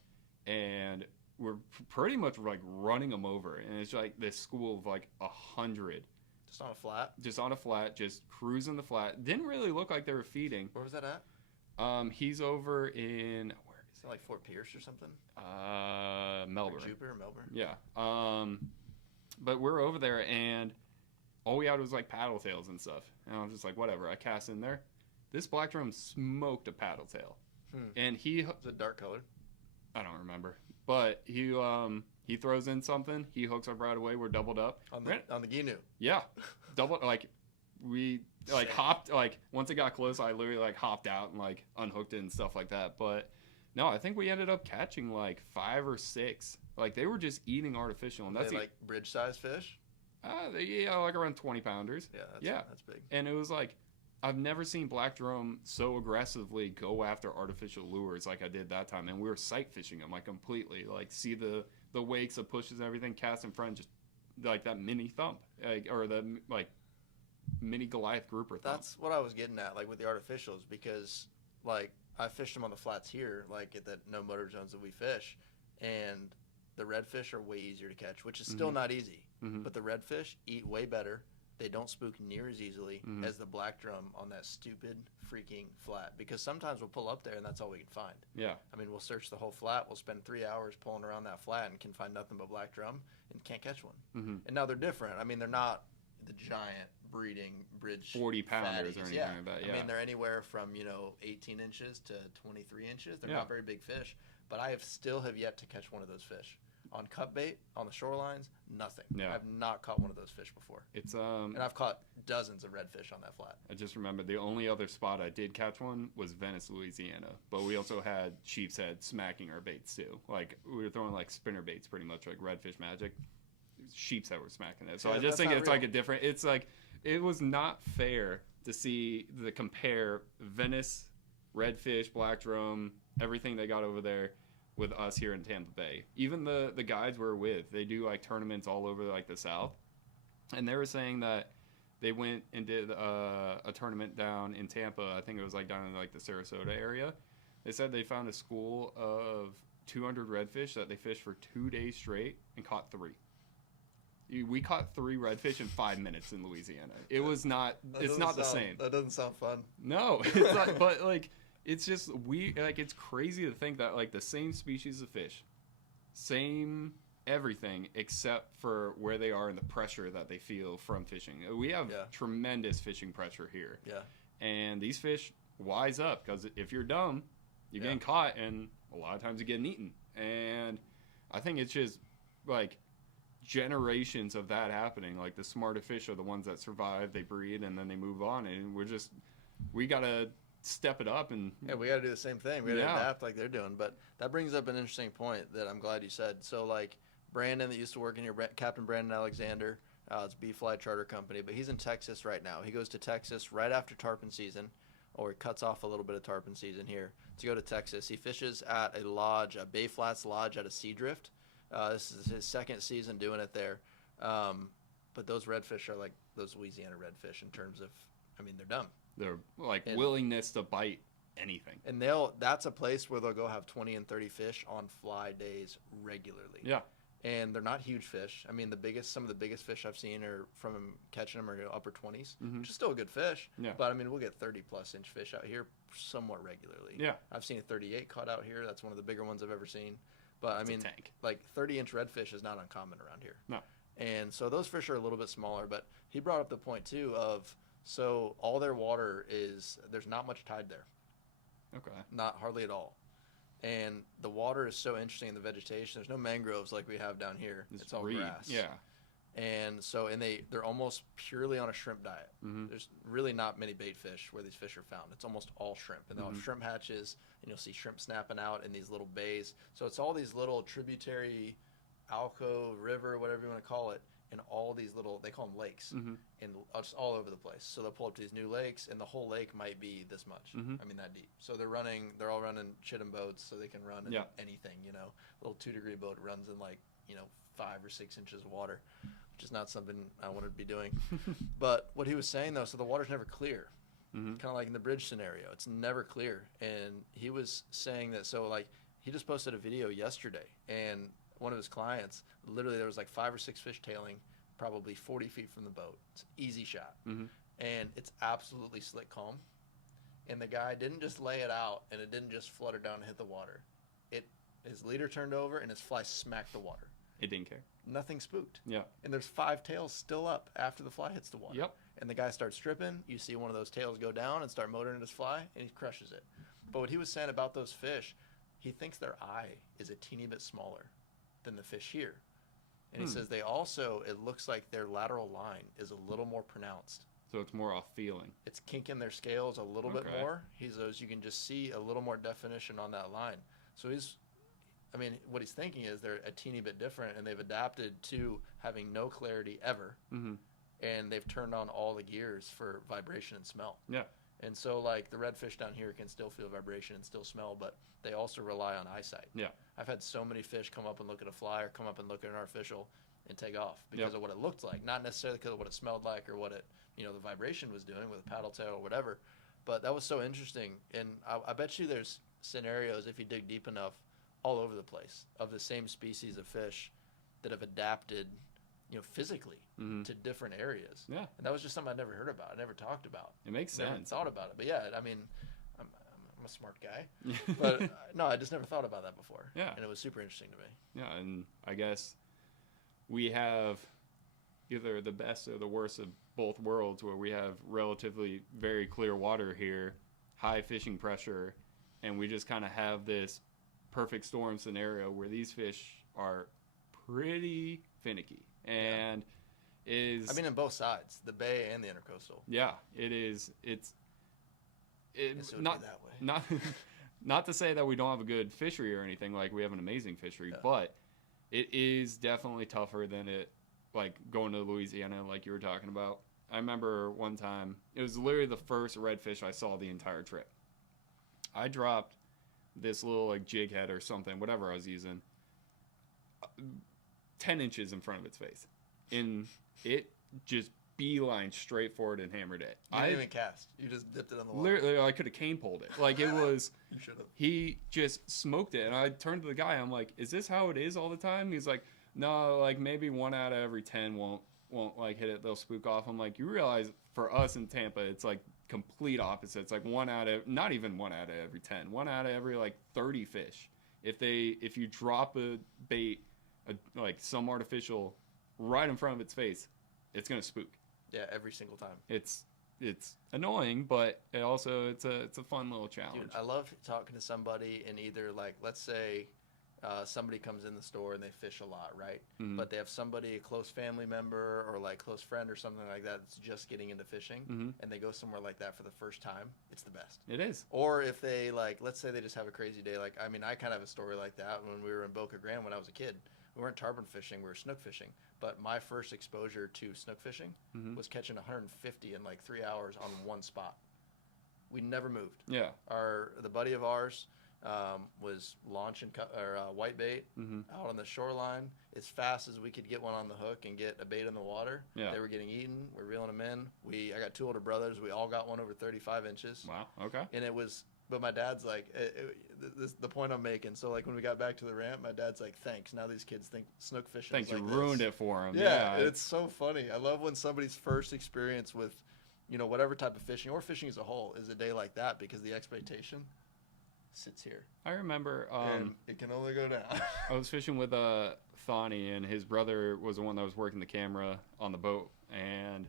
and we're pretty much like running them over, and it's like this school of like 100. Just on a flat? Just on a flat, just cruising the flat. Didn't really look like they were feeding. Where was that at? He's over in, where is it? Like Fort Pierce or something? Melbourne. Or Jupiter, Melbourne? Yeah. But we're over there, and all we had was like paddle tails and stuff. And I was just like, whatever. I cast in there. This black drum smoked a paddle tail. And he... Is it dark colored? I don't remember. But he throws in something. He hooks up right away. We're doubled up. On the Ginu? Yeah. Double, like, we, like, hopped, like, once it got close, I literally, like, hopped out and, like, unhooked it and stuff like that. But, no, I think we ended up catching, like, 5 or 6. Like, they were just eating artificial. And that's like bridge-sized fish? Yeah, like around 20-pounders. Yeah, that's big. And it was, like, I've never seen black drum so aggressively go after artificial lures like I did that time. And we were sight fishing them, like, completely. Like, see the wakes, the pushes and everything, cast in front, just, like, that mini thump. Like, or the, like, mini Goliath grouper thump. That's what I was getting at, like, with the artificials, because, like, I fished them on the flats here, like, at the no motor zones that we fish, and the redfish are way easier to catch, which is still not easy. But the redfish eat way better. They don't spook near as easily as the black drum on that stupid freaking flat. Because sometimes we'll pull up there and that's all we can find. Yeah. I mean, we'll search the whole flat. We'll spend 3 hours pulling around that flat and can find nothing but black drum and can't catch one. And now they're different. I mean, they're not the giant breeding bridge 40-pounders or anything like that. I mean, they're anywhere from 18 inches to 23 inches. They're not very big fish. But I have yet to catch one of those fish. On cut bait, on the shorelines, nothing. Yeah. I've not caught one of those fish before. It's and I've caught dozens of redfish on that flat. I just remember the only other spot I did catch one was Venice, Louisiana. But we also had sheep's head smacking our baits too. Like we were throwing like spinner baits pretty much, like redfish magic. Sheep's head were smacking it. So I just think it's like a different, it's like, it was not fair to see the compare Venice, redfish, black drum, everything they got over there with us here in Tampa Bay. Even the guides we're with, they do like tournaments all over like the South, and they were saying that they went and did a tournament down in Tampa. I think it was like down in like the Sarasota area. They said they found a school of 200 redfish that they fished for 2 days straight and caught 3. We caught 3 redfish in 5 minutes in Louisiana. It was not. It's not the same. That doesn't sound fun. No, it's not, but like. It's just like it's crazy to think that like the same species of fish, same everything except for where they are and the pressure that they feel from fishing. We have tremendous fishing pressure here. Yeah. And these fish wise up because if you're dumb, you're getting caught, and a lot of times you're getting eaten. And I think it's just like generations of that happening. Like the smarter fish are the ones that survive, they breed, and then they move on. And we gotta step it up. And we got to do the same thing. We got to adapt like they're doing. But that brings up an interesting point that I'm glad you said. So like Brandon that used to work in here, Captain Brandon Alexander, it's B-Fly Charter Company, but he's in Texas right now. He goes to Texas right after tarpon season, or he cuts off a little bit of tarpon season here to go to Texas. He fishes at a lodge, a Bay Flats lodge at a Sea Drift. This is his second season doing it there. But those redfish are like those Louisiana redfish in terms of, I mean, they're dumb. They're like And- willingness to bite anything. And that's a place where they'll go have 20 and 30 fish on fly days regularly. Yeah. And they're not huge fish. I mean, some of the biggest fish I've seen are from catching them are upper 20s, which is still a good fish. Yeah. But I mean, we'll get 30+ inch fish out here somewhat regularly. Yeah. I've seen a 38 caught out here. That's one of the bigger ones I've ever seen. But That's I mean, a tank. like 30-inch redfish is not uncommon around here. No. And so those fish are a little bit smaller. But he brought up the point too of, so all their water there's not much tide there. Okay. Not hardly at all. And the water is so interesting in the vegetation. There's no mangroves like we have down here. It's all reed. grass. Yeah. And so, they're almost purely on a shrimp diet. Mm-hmm. There's really not many bait fish where these fish are found. It's almost all shrimp. And they'll have shrimp hatches, and you'll see shrimp snapping out in these little bays. So it's all these little tributary, alcove, river, whatever you want to call it, and all these little, they call them lakes, and just all over the place. So they'll pull up to these new lakes, and the whole lake might be this much. I mean, that deep. So they're all running Chidim boats, so they can run in anything, little 2-degree boat runs in 5 or 6 inches of water, which is not something I wanted to be doing. But what he was saying though, so the water's never clear. Kind of like in the bridge scenario, it's never clear. And he was saying that, so like he just posted a video yesterday, and one of his clients, literally there was like 5 or 6 fish tailing probably 40 feet from the boat. It's an easy shot. And it's absolutely slick calm. And the guy didn't just lay it out and it didn't just flutter down and hit the water. His leader turned over and his fly smacked the water. It didn't care. Nothing spooked. Yeah. And there's 5 tails still up after the fly hits the water. Yep. And the guy starts stripping. You see one of those tails go down and start motoring his fly, and he crushes it. But what he was saying about those fish, he thinks their eye is a teeny bit smaller than the fish here. And he says it looks like their lateral line is a little more pronounced. So it's more off feeling. It's kinking their scales a little bit more. He says you can just see a little more definition on that line. So what he's thinking is they're a teeny bit different, and they've adapted to having no clarity ever. And they've turned on all the gears for vibration and smell. Yeah. And so, like, the redfish down here can still feel vibration and still smell, but they also rely on eyesight. Yeah. I've had so many fish come up and look at a fly or come up and look at an artificial and take off because of what it looked like. Not necessarily because of what it smelled like or what the vibration was doing with a paddle tail or whatever. But that was so interesting. And I bet you there's scenarios, if you dig deep enough, all over the place of the same species of fish that have adapted physically to different areas. Yeah. And that was just something I never heard about. I never talked about. It makes sense. I never thought about it. But yeah, I mean, I'm a smart guy. But no, I just never thought about that before. Yeah. And it was super interesting to me. Yeah. And I guess we have either the best or the worst of both worlds, where we have relatively very clear water here, high fishing pressure, and we just kind of have this perfect storm scenario where these fish are pretty finicky. And in both sides, the bay and the intercoastal. Yeah, it is. It's not that way. Not to say that we don't have a good fishery or anything. Like, we have an amazing fishery, but it is definitely tougher than it, like, going to Louisiana, like you were talking about. I remember one time, it was literally the first redfish I saw the entire trip. I dropped this little, like, jig head or something, whatever I was using, 10 inches in front of its face. And it just beeline straight forward and hammered it. You didn't even cast. You just dipped it on the water. Literally, I could have cane pulled it. Like, it was... You should have. He just smoked it. And I turned to the guy. I'm like, is this how it is all the time? He's like, no, like, maybe 1 out of every 10 won't like, hit it. They'll spook off. I'm like, you realize for us in Tampa, it's, like, complete opposite. It's like 1 out of... Not even 1 out of every 10. 1 out of every, like, 30 fish. If you drop a bait... like some artificial right in front of its face, it's gonna spook. Yeah, every single time. It's annoying, but it's a fun little challenge. Dude, I love talking to somebody and either, like, let's say somebody comes in the store and they fish a lot, right? But they have somebody, a close family member or like close friend or something like that that's just getting into fishing, and they go somewhere like that for the first time. It's the best. It is. Or if they, like, let's say they just have a crazy day. Like, I mean, I kind of have a story like that when we were in Boca Grande when I was a kid. We weren't tarpon fishing, we were snook fishing. But my first exposure to snook fishing was catching 150 in like 3 hours on one spot. We never moved. Yeah. The buddy of ours, was launching whitebait out on the shoreline as fast as we could get one on the hook and get a bait in the water. Yeah. They were getting eaten. We're reeling them in. I got 2 older brothers. We all got one over 35 inches. Wow. Okay. And it was, but my dad's like, this the point I'm making. So like when we got back to the ramp, my dad's like, thanks. Now these kids think snook fishing. Thanks, is you like ruined this. it for them. Yeah, it's so funny. I love when somebody's first experience with, whatever type of fishing or fishing as a whole is a day like that, because the expectation sits here. I remember and it can only go down. I was fishing with Thani, and his brother was the one that was working the camera on the boat, and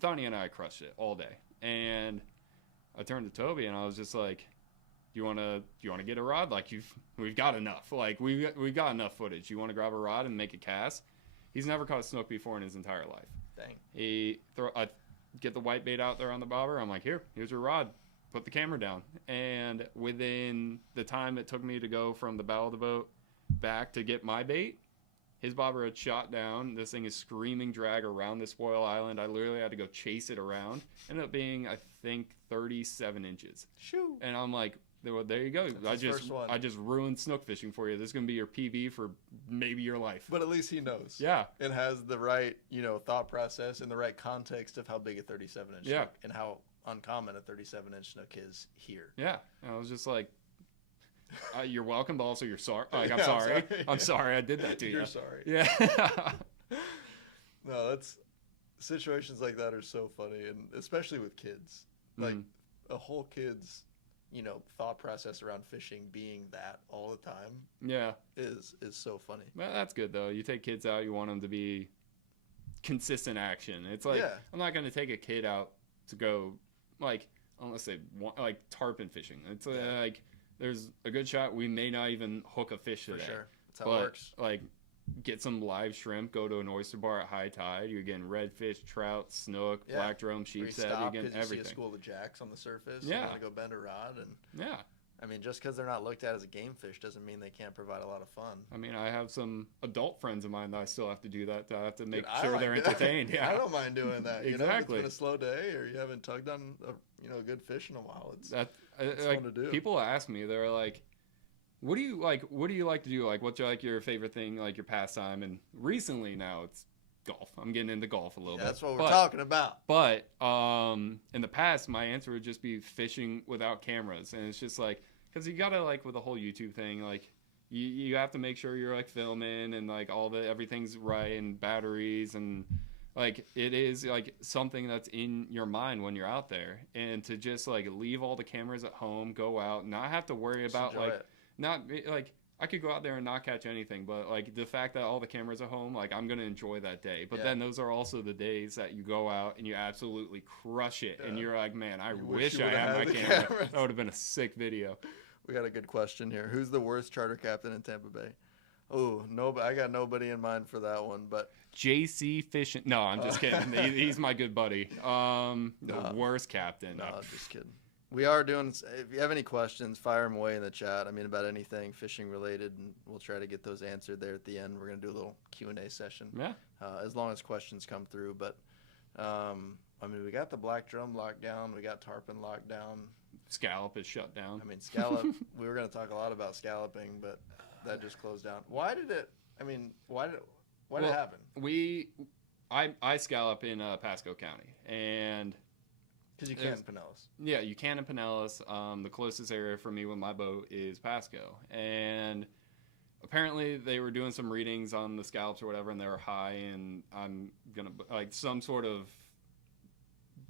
Thani and I crushed it all day. And I turned to Toby and I was just like, do you want to get a rod? Like we've got enough. Like we've got enough footage. You want to grab a rod and make a cast? He's never caught a snook before in his entire life. Dang. I get the white bait out there on the bobber. I'm like, here's your rod. Put the camera down. And within the time it took me to go from the bow of the boat back to get my bait, his bobber had shot down. This thing is screaming drag around this spoil island. I literally had to go chase it around. Ended up being, I think, 37 inches. Shoo. And I'm like, well, there you go. That's I just ruined snook fishing for you. This is going to be your PB for maybe your life. But at least he knows. Yeah. And has the right, thought process and the right context of how big a 37-inch snook and how uncommon a 37-inch snook is here. Yeah. And I was just like, you're welcome, but also you're sorry. Like, I'm sorry. I'm sorry I did that to you. You're sorry. Yeah. No, that's situations like that are so funny, and especially with kids. Like a whole kid's, thought process around fishing being that all the time. Yeah. Is so funny. Well, that's good though. You take kids out, you want them to be consistent action. It's like I'm not going to take a kid out to go unless they want tarpon fishing. It's like there's a good shot we may not even hook a fish today. For sure. That's how it works. Like get some live shrimp, go to an oyster bar at high tide. You're getting redfish, trout, snook, black drum, sheepshead. You're getting everything. You see a school of jacks on the surface. Yeah. You want to go bend a rod. And I mean, just because they're not looked at as a game fish doesn't mean they can't provide a lot of fun. I mean, I have some adult friends of mine that I still have to do that. I have to make sure they're entertained. Yeah, I don't mind doing that. Exactly. If it's been a slow day or you haven't tugged on a good fish in a while, it's fun to do. People ask me, they're like, what do you like to do? Like, what's your favorite thing, like your pastime? And recently now it's golf. I'm getting into golf a little bit. That's what we're talking about. But in the past, my answer would just be fishing without cameras. And it's just like, because you got to, with the whole YouTube thing, you have to make sure you're, filming and, everything's right and batteries and, it is, something that's in your mind when you're out there. And to just, leave all the cameras at home, go out, not have to worry about, I could go out there and not catch anything, but the fact that all the cameras are home, I'm going to enjoy that day. But then those are also the days that you go out and you absolutely crush it. And you're like, man, I wish I had my camera. That would have been a sick video. We got a good question here. Who's the worst charter captain in Tampa Bay? Oh, no, I got nobody in mind for that one, but JC Fishing. No, I'm just kidding. He's my good buddy. The worst captain. No, just kidding. We are doing, if you have any questions, fire them away in the chat. I mean, about anything fishing related, and we'll try to get those answered there at the end. We're going to do a little Q&A session. Yeah. As long as questions come through. But, we got the black drum locked down. We got tarpon locked down. Scallop is shut down. I mean, scallop, we were going to talk a lot about scalloping, but that just closed down. Why did it happen? I scallop in Pasco County, and because you can in Pinellas. Yeah, you can in Pinellas. The closest area for me with my boat is Pasco, and apparently they were doing some readings on the scallops or whatever, and they were high, and I'm gonna some sort of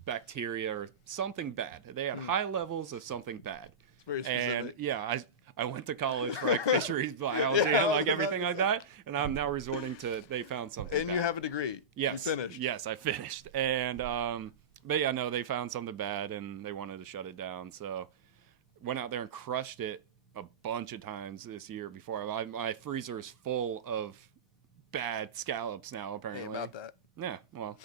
bacteria or something bad. They had high levels of something bad. It's very specific. And I went to college for fisheries biology and everything like that, and I'm now resorting to they found something. And bad. You have a degree. Yes, you finished. Yes, I finished, and but yeah, no, they found something bad and they wanted to shut it down. So went out there and crushed it a bunch of times this year. Before my freezer is full of bad scallops now. Apparently, hey, about that. Yeah, well.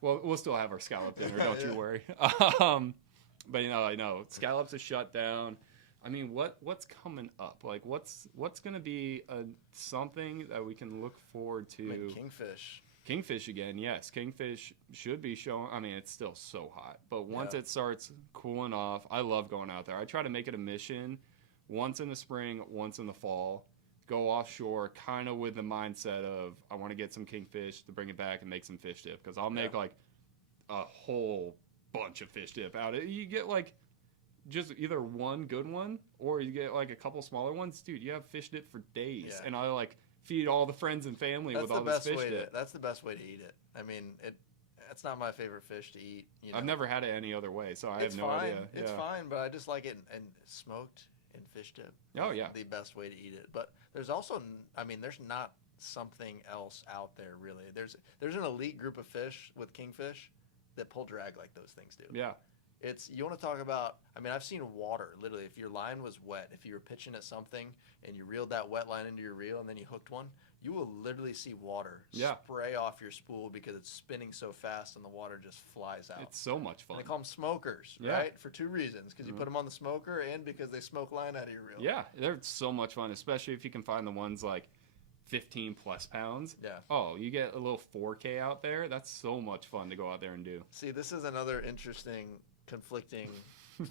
We'll still have our scallop dinner, don't you worry. But I know scallops are shut down. I mean, what's coming up? What's going to be something that we can look forward to? Kingfish. Kingfish again, yes. Kingfish should be showing. I mean, it's still so hot, but once it starts cooling off, I love going out there. I try to make it a mission once in the spring, once in the fall. Go offshore, kind of with the mindset of I want to get some kingfish to bring it back and make some fish dip, because I'll make like a whole bunch of fish dip out of it. You get like just either one good one or you get like a couple smaller ones. Dude, you have fish dip for days, and I like feed all the friends and family with all this fish dip. That's the best way to eat it. I mean, it's not my favorite fish to eat. You know? I've never had it any other way, so I have no idea. It's fine, but I just like it and smoked in fish dip. Oh yeah, the best way to eat it. But there's also, I mean, there's not something else out there really. There's an elite group of fish with kingfish that pull drag like those things do. Yeah. You want to talk about, I mean, I've seen water, literally, if your line was wet, if you were pitching at something and you reeled that wet line into your reel and then you hooked one, you will literally see water spray off your spool because it's spinning so fast and the water just flies out. It's so much fun. And they call them smokers, right? For two reasons, because you put them on the smoker and because they smoke line out of your reel. Yeah, they're so much fun, especially if you can find the ones like 15 plus pounds. Yeah. Oh, you get a little 4K out there. That's so much fun to go out there and do. See, this is another interesting, conflicting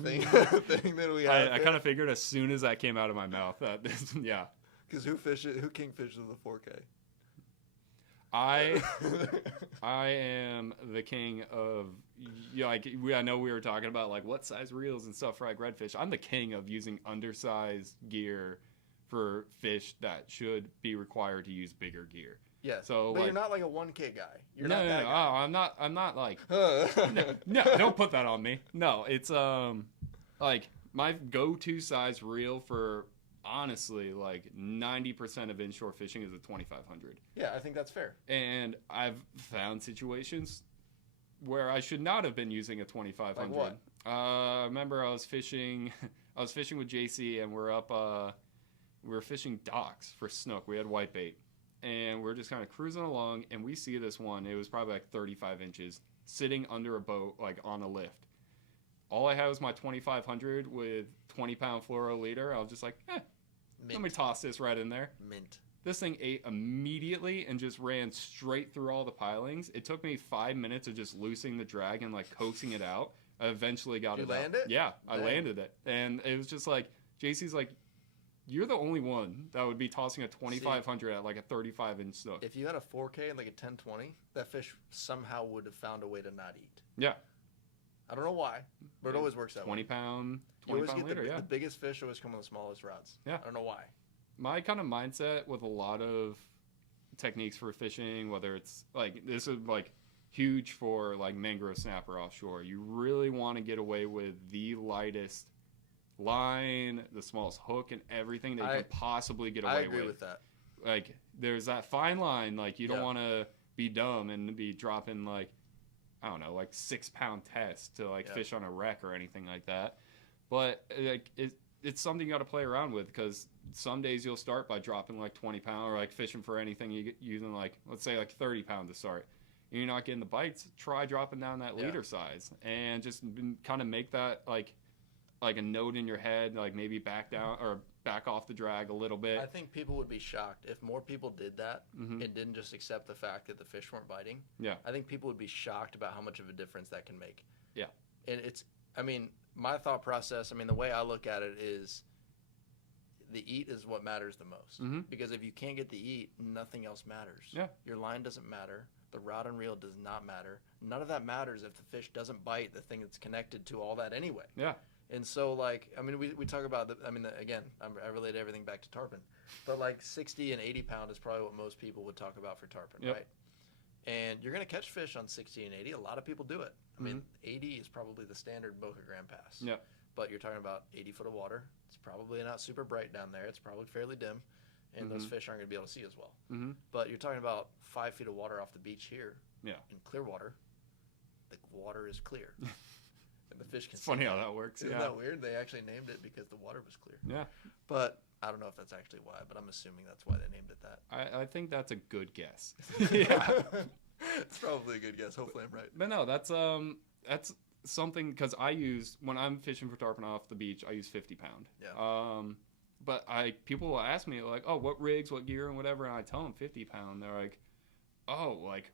thing that we have. I kind of figured as soon as that came out of my mouth that yeah. Because who kingfishes the 4K? I am the king of, I know we were talking about like what size reels and stuff for like redfish. I'm the king of using undersized gear for fish that should be required to use bigger gear. Yeah. So, but like, you're not like a 1K guy. You're no, not that no. guy. Oh, I'm not like. No, don't put that on me. No, it's like my go-to size reel for honestly like 90% of inshore fishing is a 2500. Yeah, I think that's fair. And I've found situations where I should not have been using a 2500. Like what? I remember I was fishing with JC and we were fishing docks for snook. We had whitebait. And we're just kind of cruising along, and we see this one. It was probably like 35 inches, sitting under a boat, like on a lift. All I had was my 2500 with 20-pound fluoro leader. I was just like, let me toss this right in there. Mint. This thing ate immediately and just ran straight through all the pilings. It took me 5 minutes of just loosening the drag and like coaxing it out. I eventually got it out. You landed? Yeah, I landed it. And it was just like, JC's like, you're the only one that would be tossing a 2500 at like a 35-inch snook. If you had a 4K and like a 1020, that fish somehow would have found a way to not eat. Yeah. I don't know why, but it always works that way. 20 pound leader, the biggest fish always come on the smallest rods. Yeah. I don't know why. My kind of mindset with a lot of techniques for fishing, whether it's like, this is like huge for like mangrove snapper offshore. You really want to get away with the lightest line, the smallest hook, and everything that you can possibly get away with. I agree with that. Like, there's that fine line. Like, you don't want to be dumb and be dropping like, I don't know, like 6-pound tests to like fish on a wreck or anything like that. But like it's something you got to play around with, because some days you'll start by dropping like 20-pound or like fishing for anything you get using like, let's say like 30-pound to start. And you're not getting the bites. Try dropping down that leader size and just kind of make that like a note in your head, like maybe back down or back off the drag a little bit. I think people would be shocked if more people did that and didn't just accept the fact that the fish weren't biting. Yeah. I think people would be shocked about how much of a difference that can make. Yeah. And my thought process, the way I look at it is the eat is what matters the most. Because if you can't get the eat, nothing else matters. Yeah. Your line doesn't matter. The rod and reel does not matter. None of that matters if the fish doesn't bite the thing that's connected to all that anyway. Yeah. And so, we talk about, again, I relate everything back to tarpon. But, 60 and 80 pound is probably what most people would talk about for tarpon, right? And you're going to catch fish on 60 and 80. A lot of people do it. 80 is probably the standard Boca Grande pass. Yeah. But you're talking about 80 foot of water. It's probably not super bright down there. It's probably fairly dim. And those fish aren't going to be able to see as well. But you're talking about 5 feet of water off the beach here. Yeah. In clear water. The water is clear. And the fish can it's funny how that works. Isn't that weird? They actually named it because the water was clear. Yeah. But I don't know if that's actually why, but I'm assuming that's why they named it that. I think that's a good guess. Yeah. It's probably a good guess. Hopefully I'm right. But no, that's something, because when I'm fishing for tarpon off the beach, I use 50 pound. Yeah. But people will ask me like, oh, what rigs, what gear and whatever, and I tell them 50 pound. They're like, oh, like,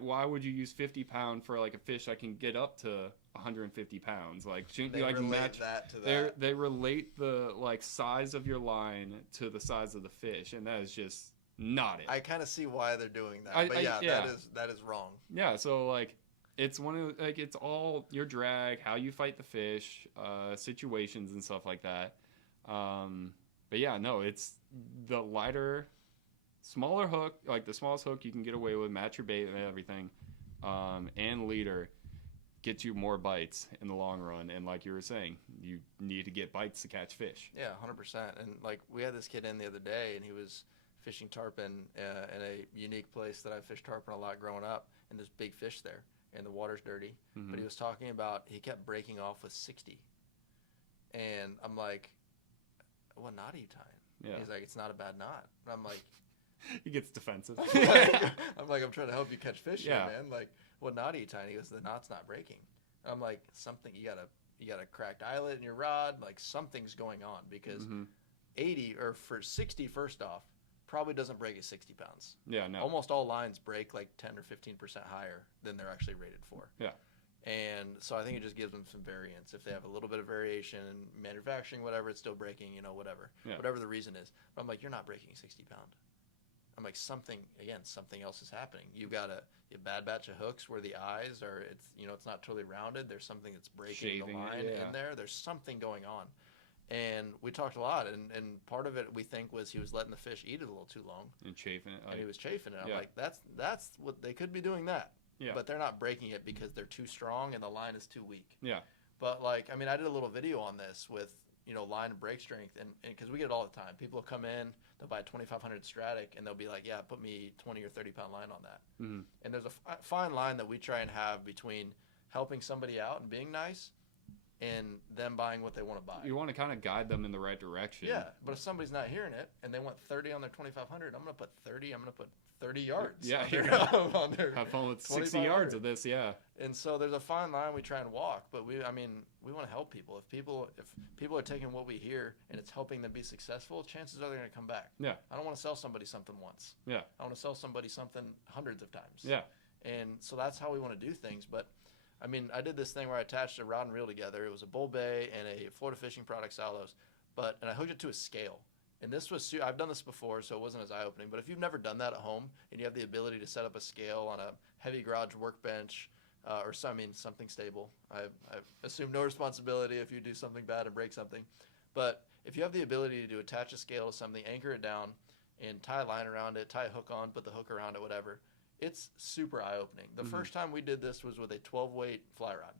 why would you use 50-pound for like a fish that can get up to 150 pounds? Like, shouldn't you like match that to that? They relate the like size of your line to the size of the fish, and that is just not it. I kind of see why they're doing that, but that is wrong. Yeah, so like it's one of like it's all your drag, how you fight the fish, situations and stuff like that. But yeah, no, it's the lighter, smaller hook, like the smallest hook you can get away with, match your bait and everything, and leader gets you more bites in the long run. And like you were saying, you need to get bites to catch fish. Yeah, 100%. And like we had this kid in the other day, and he was fishing tarpon in a unique place that I fished tarpon a lot growing up, and there's big fish there, and the water's dirty. Mm-hmm. But he was talking about he kept breaking off with 60. And I'm like, what knot are you tying? Yeah. He's like, it's not a bad knot. And I'm like, he gets defensive. I'm like, I'm trying to help you catch fish here, man. Like, what knot are you tying? He goes, the knot's not breaking. And I'm like, something, you got a cracked eyelet in your rod. Like, something's going on, because 80 or for 60, first off, probably doesn't break at 60 pounds. Yeah, no. Almost all lines break like 10 or 15% higher than they're actually rated for. Yeah. And so I think it just gives them some variance. If they have a little bit of variation in manufacturing, whatever, it's still breaking, whatever. Yeah. Whatever the reason is. But I'm like, you're not breaking 60 pound. I'm like, something else is happening. You've got a bad batch of hooks where the eyes are, it's not totally rounded. There's something that's breaking the line in there. There's something going on. And we talked a lot, and part of it we think was he was letting the fish eat it a little too long. And chafing it. And he was chafing it. I'm like, that's what they could be doing that. Yeah. But they're not breaking it because they're too strong and the line is too weak. Yeah. But like, I mean, I did a little video on this with, line and break strength, and because we get it all the time. People will come in, they'll buy a 2500 Stratic, and they'll be like, yeah, put me 20 or 30 pound line on that. Mm-hmm. And there's a fine line that we try and have between helping somebody out and being nice and them buying what they want to buy. You want to kind of guide them in the right direction. Yeah, but if somebody's not hearing it and they want 30 on their 2500, I'm going to put 30 yards. Yeah, on their have fun with 60 yards of this, yeah. And so there's a fine line we try and walk, but we want to help people. If people are taking what we hear and it's helping them be successful, chances are they're going to come back. Yeah. I don't want to sell somebody something once. Yeah. I want to sell somebody something hundreds of times. Yeah. And so that's how we want to do things, but I mean, I did this thing where I attached a rod and reel together. It was a bull bay and a Florida Fishing Product Salos, and I hooked it to a scale. And this was, I've done this before, so it wasn't as eye-opening. But if you've never done that at home and you have the ability to set up a scale on a heavy garage workbench something stable, I assume no responsibility if you do something bad and break something. But if you have the ability to attach a scale to something, anchor it down, and tie a line around it, tie a hook on, put the hook around it, whatever, it's super eye-opening. The first time we did this was with a 12-weight fly rod.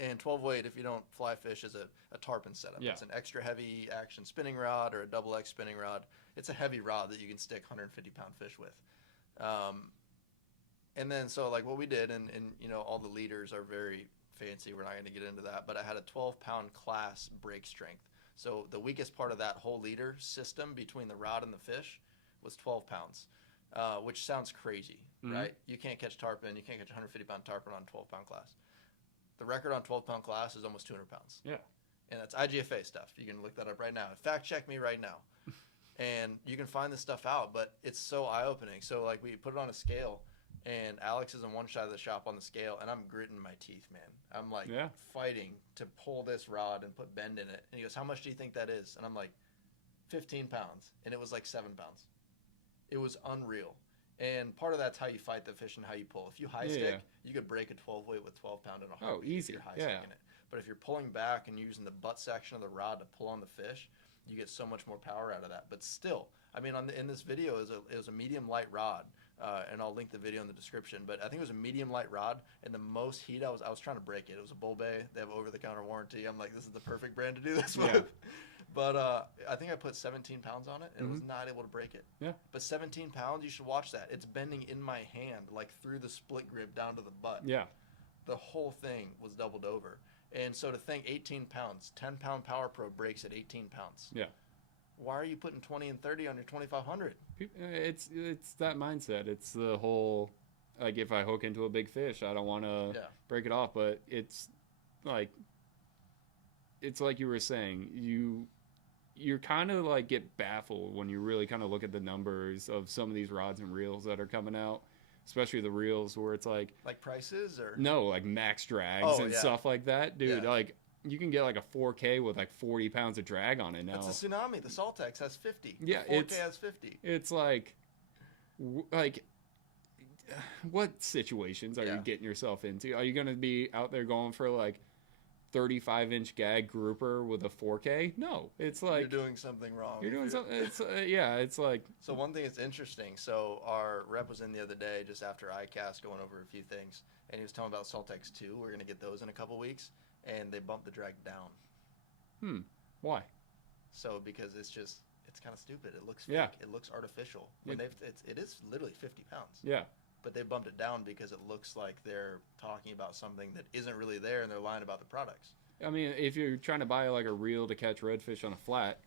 And 12-weight, if you don't fly fish, is a tarpon setup. Yeah. It's an extra heavy action spinning rod or a double X spinning rod. It's a heavy rod that you can stick 150-pound fish with. And then so like what we did, and all the leaders are very fancy. We're not going to get into that. But I had a 12-pound class break strength. So the weakest part of that whole leader system between the rod and the fish was 12 pounds. Which sounds crazy, right? You can't catch tarpon. You can't catch 150-pound tarpon on 12-pound class. The record on 12-pound class is almost 200 pounds. Yeah. And that's IGFA stuff. You can look that up right now. Fact check me right now. And you can find this stuff out, but it's so eye-opening. So, like, we put it on a scale, and Alex is on one side of the shop on the scale, and I'm gritting my teeth, man. I'm, like, fighting to pull this rod and put bend in it. And he goes, how much do you think that is? And I'm like, 15 pounds. And it was like 7 pounds. It was unreal. And part of that's how you fight the fish and how you pull. If you high stick, you could break a 12-weight with 12-pound in a heartbeat. Oh, easy. If you're high sticking it. But if you're pulling back and using the butt section of the rod to pull on the fish, you get so much more power out of that. But still, I mean, in this video, it was a medium light rod, and I'll link the video in the description. But I think it was a medium light rod, and the most heat I was trying to break it. It was a bull bay. They have over-the-counter warranty. I'm like, this is the perfect brand to do this with. But I think I put 17 pounds on it, and was not able to break it. Yeah. But 17 pounds, you should watch that. It's bending in my hand, like through the split grip down to the butt. Yeah. The whole thing was doubled over. And so to think 18 pounds, 10-pound Power Pro breaks at 18 pounds. Yeah. Why are you putting 20 and 30 on your 2,500? It's that mindset. It's the whole, like, if I hook into a big fish, I don't want to break it off. But it's like you were saying, you're kind of like get baffled when you really kind of look at the numbers of some of these rods and reels that are coming out. especially the reels where it's like prices or no, like max drags and stuff like that, dude. Yeah. Like you can get like a 4K with like 40 pounds of drag on it now. That's a Tsunami. The Saltex has 50. Yeah, the 4K has 50. It's like what situations are you getting yourself into? Are you going to be out there going for like 35-inch gag grouper with a 4K? No, it's like you're doing something wrong. You're doing something. It's it's like. So one thing that's interesting. So our rep was in the other day just after ICAST going over a few things, and he was telling about Saltex 2. We're gonna get those in a couple weeks, and they bumped the drag down. Why? So because it's kind of stupid. It looks fake. It looks artificial. When it is literally 50 pounds. Yeah. But they bumped it down because it looks like they're talking about something that isn't really there, and they're lying about the products. I mean, if you're trying to buy like a reel to catch redfish on a flat,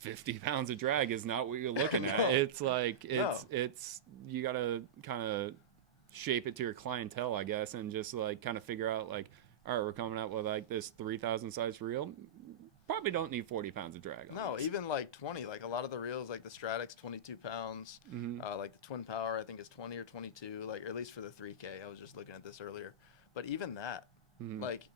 50 pounds of drag is not what you're looking at. It's like it's you gotta kind of shape it to your clientele, I guess, and just like kind of figure out like, all right, we're coming out with like this 3,000 size reel. Probably don't need 40 pounds of drag on this. Even like 20. Like a lot of the reels, like the Stratix, 22 pounds. Like the Twin Power, I think is 20 or 22. Like, or at least for the 3K. I was just looking at this earlier. But even that, like,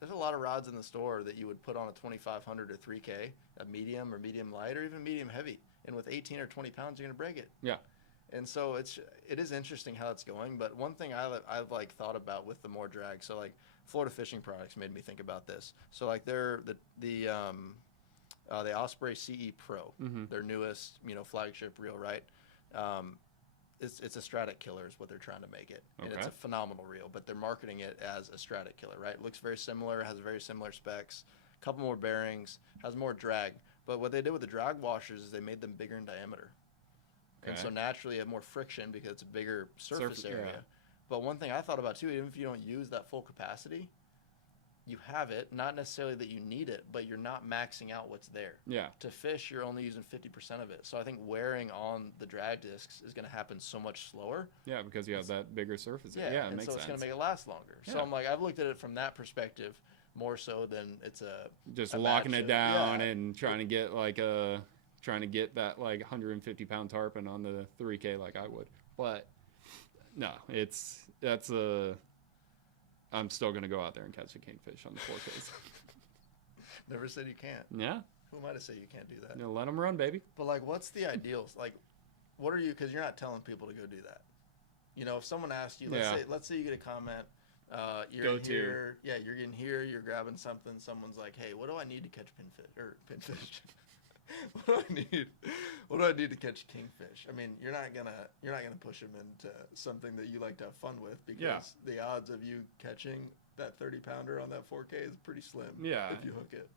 there's a lot of rods in the store that you would put on a 2500 or 3K, a medium or medium light or even medium heavy. And with 18 or 20 pounds, you're gonna break it. Yeah. And so it is interesting how it's going. But one thing I've like thought about with the more drag, so like Florida Fishing Products made me think about this. So like they're the Osprey CE Pro, their newest flagship reel, right? It's a Stratic killer is what they're trying to make it, and it's a phenomenal reel. But they're marketing it as a Stratic killer, right? It looks very similar, has very similar specs, a couple more bearings, has more drag. But what they did with the drag washers is they made them bigger in diameter. And so naturally you have more friction because it's a bigger surface area. Yeah. But one thing I thought about too, even if you don't use that full capacity, you have it, not necessarily that you need it, but you're not maxing out what's there. Yeah. To fish, you're only using 50% of it. So I think wearing on the drag discs is going to happen so much slower. Yeah, because you have that bigger surface area. Yeah, it makes sense. So it's going to make it last longer. Yeah. So I'm like, I've looked at it from that perspective more so than it's just locking it down and trying to get like trying to get that like 150-pound tarpon on the 3K like I would. But no, I'm still going to go out there and catch a kingfish on the 4Ks. Never said you can't. Yeah. Who am I to say you can't do that? Let them run, baby. But like, what's the ideals? Like, what are you, because you're not telling people to go do that. If someone asked you, let's say you get a comment, you're in here, you're getting here, you're grabbing something, someone's like, hey, what do I need to catch pinfish? What do I need to catch kingfish? I mean, you're not gonna push them into something that you like to have fun with, because the odds of you catching that 30-pounder on that 4K is pretty slim. Yeah, if you hook it.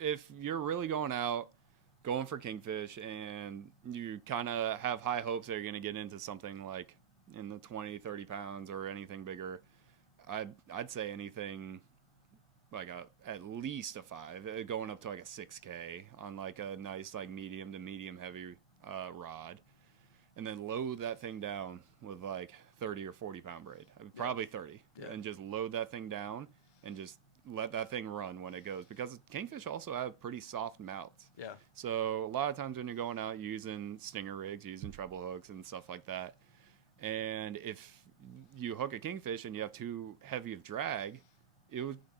If you're really going for kingfish and you kind of have high hopes that you're gonna get into something like in the 20, 30 pounds or anything bigger, I'd say anything like at least a 5, going up to like a 6K on like a nice like medium to medium heavy rod, and then load that thing down with like 30 or 40 pound braid, probably 30, and just load that thing down and just let that thing run when it goes, because kingfish also have pretty soft mouths. Yeah. So a lot of times when you're going out using stinger rigs, using treble hooks and stuff like that, and if you hook a kingfish and you have too heavy of drag,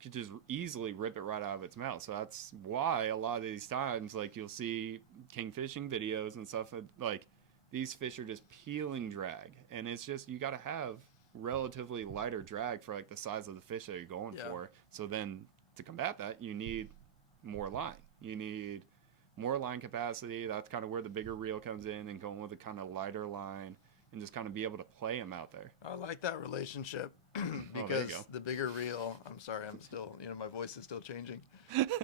could just easily rip it right out of its mouth. So that's why a lot of these times, like, you'll see kingfishing videos and stuff, like, these fish are just peeling drag. And it's just, you got to have relatively lighter drag for, like, the size of the fish that you're going for. So then, to combat that, you need more line. You need more line capacity. That's kind of where the bigger reel comes in, and going with a kind of lighter line and just kind of be able to play them out there. I like that relationship because the bigger reel, I'm sorry, I'm still, my voice is still changing,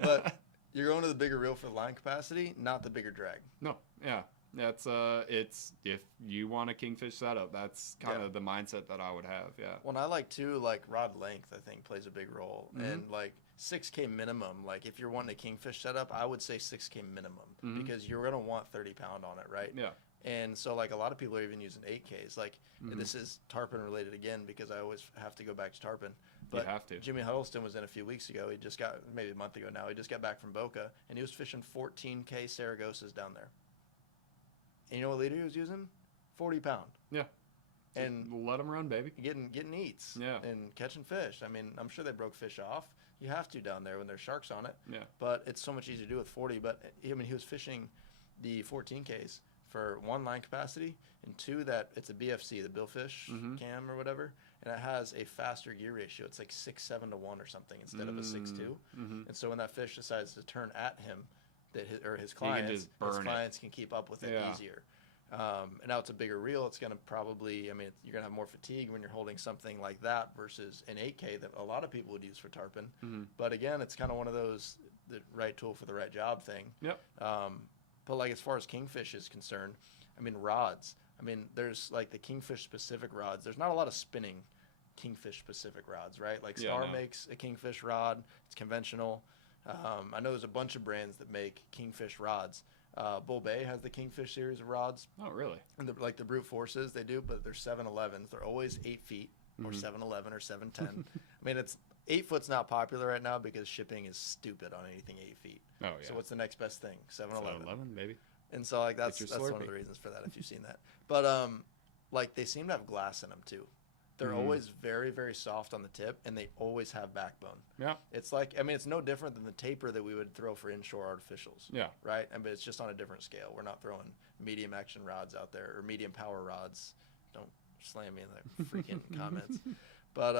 but you're going to the bigger reel for line capacity, not the bigger drag. No, yeah. That's it's, if you want a kingfish setup, that's kind of the mindset that I would have. Yeah. Well, and I like too, like, rod length, I think, plays a big role. And like 6K minimum, like if you're wanting a kingfish setup, I would say 6K minimum, because you're going to want 30 pound on it, right? Yeah. And so, like, a lot of people are even using 8Ks. Like, this is tarpon related again, because I always have to go back to tarpon. But you have to. Jimmy Huddleston was in a few weeks ago. He just got, maybe a month ago now, he just got back from Boca, and he was fishing 14K Saragosas down there. And you know what leader he was using? 40 pound. Yeah. and let them run, baby. getting eats. Yeah. And catching fish. I mean, I'm sure they broke fish off. You have to down there when there's sharks on it. Yeah. But it's so much easier to do with 40. But I mean, he was fishing the 14Ks for 1, line capacity, and 2, that it's a BFC, the billfish cam or whatever, and it has a faster gear ratio. It's like 6-7 to 1 or something instead of a 6-2. And so when that fish decides to turn at him, that his clients can keep up with it easier. And now it's a bigger reel. It's going to probably, I mean, you're going to have more fatigue when you're holding something like that versus an 8K that a lot of people would use for tarpon. But again, it's kind of one of those, the right tool for the right job thing. Yep. But like as far as kingfish is concerned, I mean, rods. I mean, there's like the kingfish specific rods. There's not a lot of spinning kingfish specific rods, right? Like Star makes a kingfish rod. It's conventional. I know there's a bunch of brands that make kingfish rods. Bull Bay has the Kingfish series of rods. Oh, really? And like the Brute Forces, they do, but they're 711s. They're always 8 feet or 711 or 710. I mean, it's 8 foot's not popular right now because shipping is stupid on anything 8 feet. Oh, yeah. So what's the next best thing? 711. 711, baby. And so like that's one of the reasons for that if you've seen that. But like they seem to have glass in them too. They're always very, very soft on the tip, and they always have backbone. Yeah. It's like, I mean, it's no different than the taper that we would throw for inshore artificials. Yeah. Right? I mean, it's just on a different scale. We're not throwing medium action rods out there or medium power rods. Don't slam me in the freaking comments. But,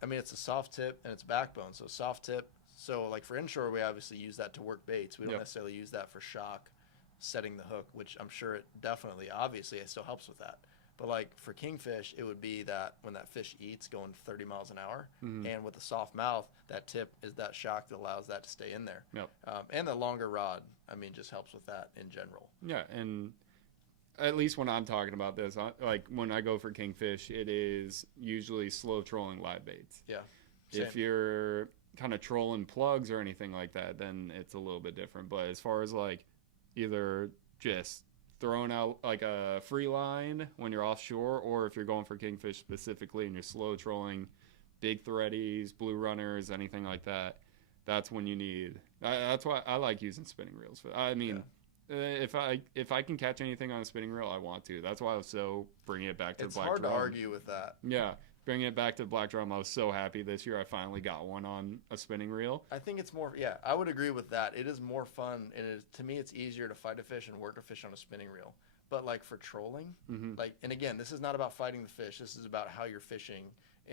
I mean, it's a soft tip and it's backbone. So soft tip. So like for inshore, we obviously use that to work baits. We don't necessarily use that for shock, setting the hook, which I'm sure it definitely, obviously, it still helps with that. But like for kingfish, it would be that when that fish eats going 30 miles an hour, and with a soft mouth, that tip is that shock that allows that to stay in there. Yep. And the longer rod, I mean, just helps with that in general. Yeah, and at least when I'm talking about this, like when I go for kingfish, it is usually slow trolling live baits. Yeah. Same. If you're kind of trolling plugs or anything like that, then it's a little bit different. But as far as like either just throwing out like a free line when you're offshore, or if you're going for kingfish specifically and you're slow trolling big threadies, blue runners, anything like that, that's when you need. That's why I like using spinning reels. I mean, if I can catch anything on a spinning reel, I want to. That's why I was so bringing it back to the black drum. It's hard to argue with that. Yeah. Bringing it back to the black drum, I was so happy this year I finally got one on a spinning reel. I think it's more, I would agree with that. It is more fun, and to me, it's easier to fight a fish and work a fish on a spinning reel. But like for trolling, like, and again, this is not about fighting the fish. This is about how you're fishing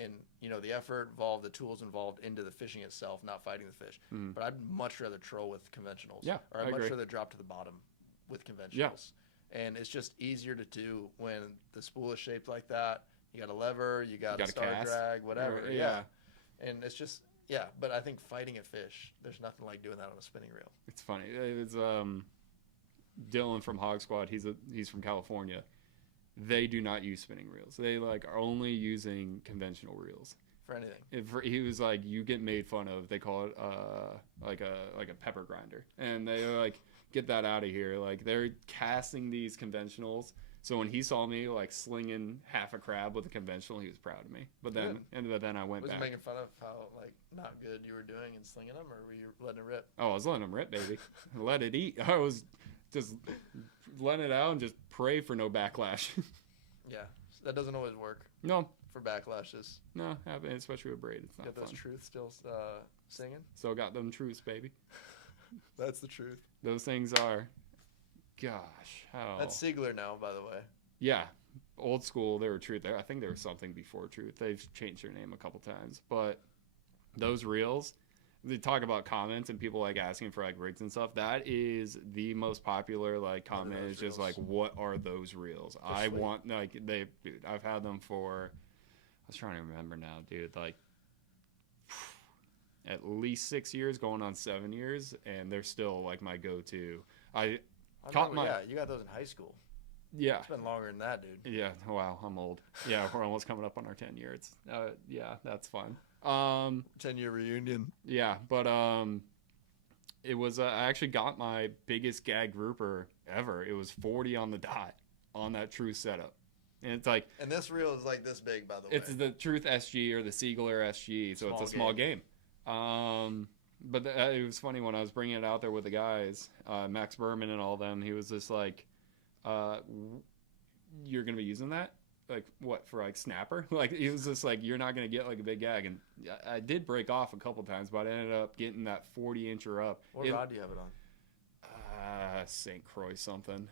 and, you know, the effort involved, the tools involved into the fishing itself, not fighting the fish. But I'd much rather troll with conventionals. Yeah, or I'd I much agree. rather drop to the bottom with conventionals. Yeah. And it's just easier to do when the spool is shaped like that. You got a lever, you got a star cast. drag, whatever. Yeah. And it's just, but I think fighting a fish, there's nothing like doing that on a spinning reel. It's funny. It's Dylan from Hog Squad. He's from California. They do not use spinning reels. They like are only using conventional reels For anything. He was like, you get made fun of. They call it like a pepper grinder, and they like get that out of here. Like they're casting these conventionals. So when he saw me like slinging half a crab with a conventional, he was proud of me. But then I went back. Was he making fun of how like not good you were doing and slinging them, or were you letting it rip? Oh, I was letting them rip, baby. Let it eat. I was just letting it out and just pray for no backlash. Yeah, that doesn't always work. No. For backlashes. No, especially with braid, it's not got fun. Those truths still singing? Still got them truths, baby. That's the truth. Those things are. Gosh, how... That's Siegler now, by the way. Yeah, old school, they were Truth. I think there was something before Truth. They've changed their name a couple times. But those reels, they talk about comments and people like asking for like rigs and stuff. That is the most popular like comment. Is just like, what are those reels? I want like dude, I've had them for. I was trying to remember now, dude. Like at least 6 years, going on 7 years, and they're still like my go-to. Yeah, you got those in high school. Yeah. It's been longer than that, dude. Yeah. Wow, I'm old. Yeah, we're almost coming up on our 10 years. Yeah, that's fun. 10-year reunion. Yeah, but it was I actually got my biggest gag grouper ever. It was 40 on the dot on that Truth setup. And it's like, and this reel is like this big, by the way. It's the Truth SG or the Siegler SG, so it's a small game. But it was funny when I was bringing it out there with the guys, Max Berman and all them. He was just like, "You're gonna be using that?" like what for like snapper. Like it was just like you're not gonna get like a big gag, and I did break off a couple times, but I ended up getting that 40-incher up. What rod do you have it on? St. Croix something.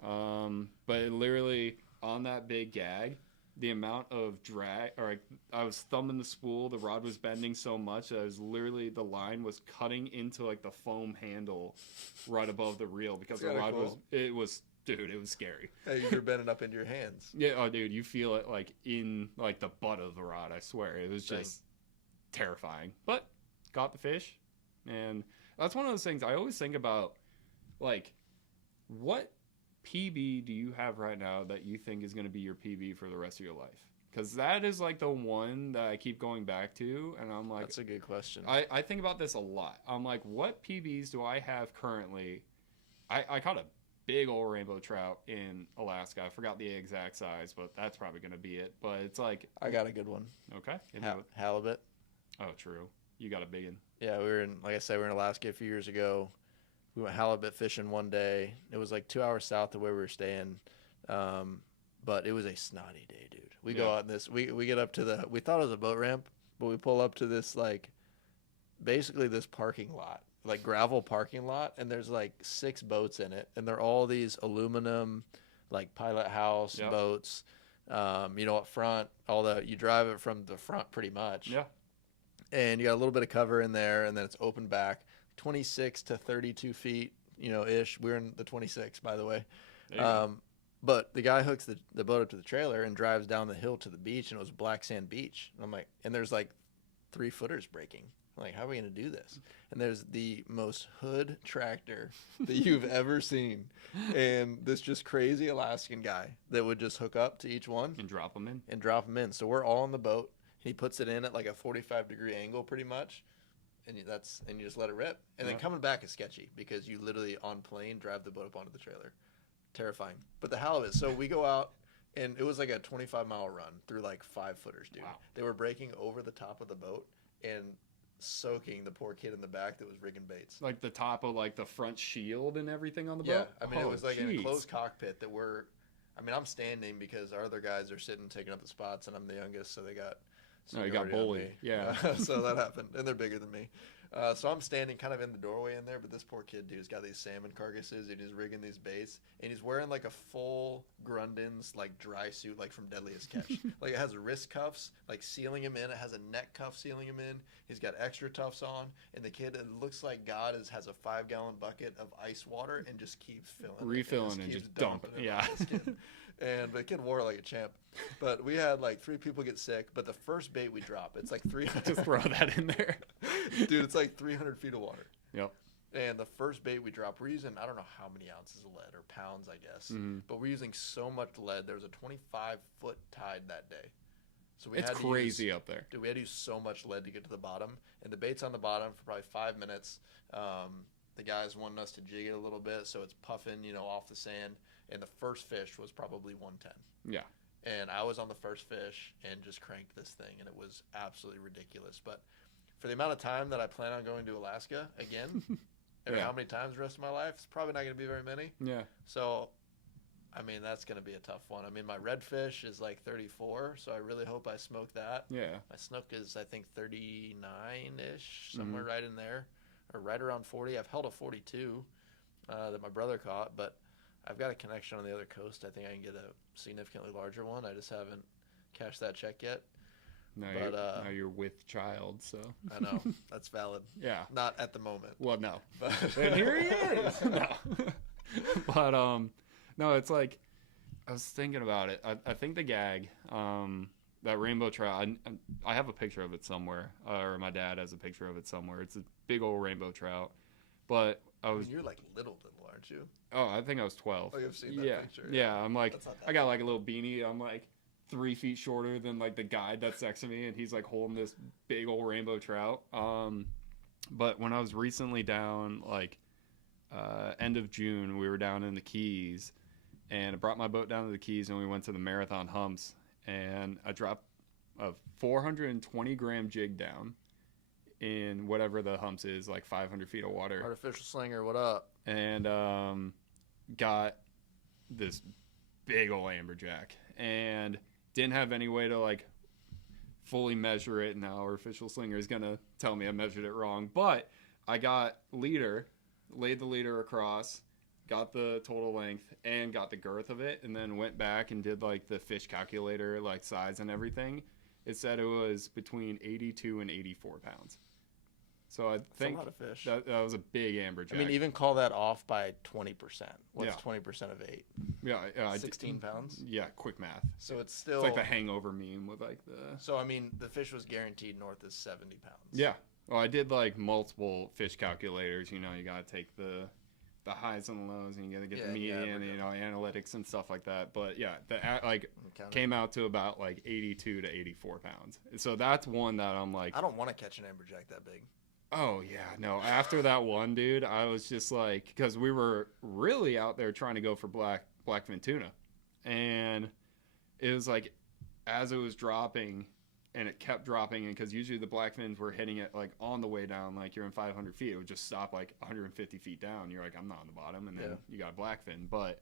But it literally on that big gag, the amount of drag, or like, I was thumbing the spool, the rod was bending so much that I was literally, the line was cutting into like the foam handle right above the reel because the rod cool. it was scary. Hey, you're bending up into your hands. Yeah, oh dude, you feel it like in like the butt of the rod, I swear. It was just terrifying. But got the fish, and that's one of those things I always think about, like, what PB do you have right now that you think is going to be your PB for the rest of your life? Because that is like the one that I keep going back to, and I'm like, that's a good question. I think about this a lot. I'm like, what PBs do I have currently? I caught a big old rainbow trout in Alaska. I forgot the exact size, but that's probably going to be it. But it's like, I got a good one. Okay. Halibut. Oh, true. You got a big one. Yeah, like I said, we were in Alaska a few years ago. We went halibut fishing one day. It was like 2 hours south of where we were staying. But it was a snotty day, dude. We go out in this, we get up to we thought it was a boat ramp, but we pull up to this, like, basically this parking lot, like gravel parking lot, and there's like 6 boats in it, and they're all these aluminum, like, pilot house boats. Up front, you drive it from the front pretty much. Yeah. And you got a little bit of cover in there, and then it's open back, 26 to 32 feet, ish. We're in the 26, by the way. But the guy hooks the boat up to the trailer and drives down the hill to the beach, and it was black sand beach. And I'm like, and there's like 3-footers breaking. I'm like, how are we going to do this? And there's the most hood tractor that you've ever seen. And this just crazy Alaskan guy that would just hook up to each one. And drop them in. So we're all on the boat. He puts it in at like a 45-degree angle pretty much. And you just let it rip. And then coming back is sketchy because you literally on plane drive the boat up onto the trailer. Terrifying. But the halibut, so we go out, and it was like a 25-mile run through like 5-footers, dude. Wow. They were breaking over the top of the boat and soaking the poor kid in the back that was rigging baits. Like the top of like the front shield and everything on the boat? Yeah, I mean, it was like an enclosed cockpit that I'm standing because our other guys are sitting taking up the spots, and I'm the youngest, so they got... No, you got bullied. Yeah. So that happened, and they're bigger than me. So I'm standing kind of in the doorway in there, but this poor kid, dude, has got these salmon carcasses, and he's rigging these baits, and he's wearing like a full Grundens like dry suit, like from Deadliest Catch. Like it has wrist cuffs, like sealing him in. It has a neck cuff sealing him in. He's got extra tufts on, and the kid, it looks like God has a 5-gallon bucket of ice water and just keeps refilling and just dumping. Yeah. And the kid wore it like a champ. But we had like 3 people get sick. But the first bait we drop, it's like 300. Just throw that in there. Dude, it's like 300 feet of water. Yep. And the first bait we dropped, we're using, I don't know how many ounces of lead or pounds, I guess. Mm-hmm. But we're using so much lead. There was a 25-foot tide that day. So it's crazy up there. Dude, we had to use so much lead to get to the bottom. And the bait's on the bottom for probably 5 minutes. The guys wanted us to jig it a little bit, so it's puffing, off the sand. And the first fish was probably 110. Yeah. And I was on the first fish and just cranked this thing, and it was absolutely ridiculous. But for the amount of time that I plan on going to Alaska again, how many times the rest of my life, it's probably not going to be very many. Yeah. So, I mean, that's going to be a tough one. I mean, my redfish is like 34, so I really hope I smoke that. Yeah. My snook is, I think, 39-ish, somewhere right in there, or right around 40. I've held a 42 that my brother caught, but I've got a connection on the other coast. I think I can get a significantly larger one. I just haven't cashed that check yet. Now you're with child, so. I know. That's valid. Yeah. Not at the moment. Well, no. But and here he is. No. But, no, it's like, I was thinking about it. I think the gag, that rainbow trout, I have a picture of it somewhere, or my dad has a picture of it somewhere. It's a big old rainbow trout. But you're like little, aren't you? Oh, I think I was 12. Oh, you've seen that picture. Yeah, I'm like, I got like a little beanie. I'm like 3 feet shorter than like the guide that's next to me, and he's like holding this big old rainbow trout. But when I was recently down, like end of June, we were down in the Keys, and I brought my boat down to the Keys, and we went to the Marathon Humps, and I dropped a 420-gram jig down in whatever the humps is, like 500 feet of water. Artificial slinger, what up? And got this big old amberjack. And didn't have any way to like fully measure it. Now our official slinger is gonna tell me I measured it wrong, but I got leader, laid the leader across, got the total length and got the girth of it, and then went back and did like the fish calculator, like size and everything. It said it was between 82 and 84 pounds. So I think a lot of fish. that was a big amberjack. I mean, even call that off by 20%. What's Yeah. 20% of 8? yeah, 16 pounds? Yeah, quick math. So it's still... It's like the hangover meme with like the... So, I mean, the fish was guaranteed north is 70 pounds. Yeah. Well, I did like multiple fish calculators. You know, you got to take the highs and the lows, and you got to get the median, you know, analytics and stuff like that. But yeah, came out to about like 82 to 84 pounds. So that's one that I'm like... I don't want to catch an amberjack that big. Oh, yeah, no. After that one, dude, I was just like, because we were really out there trying to go for blackfin tuna. And it was like, as it was dropping, and it kept dropping, and because usually the blackfins were hitting it like on the way down, like you're in 500 feet, it would just stop like 150 feet down. You're like, I'm not on the bottom, and then you got a blackfin. But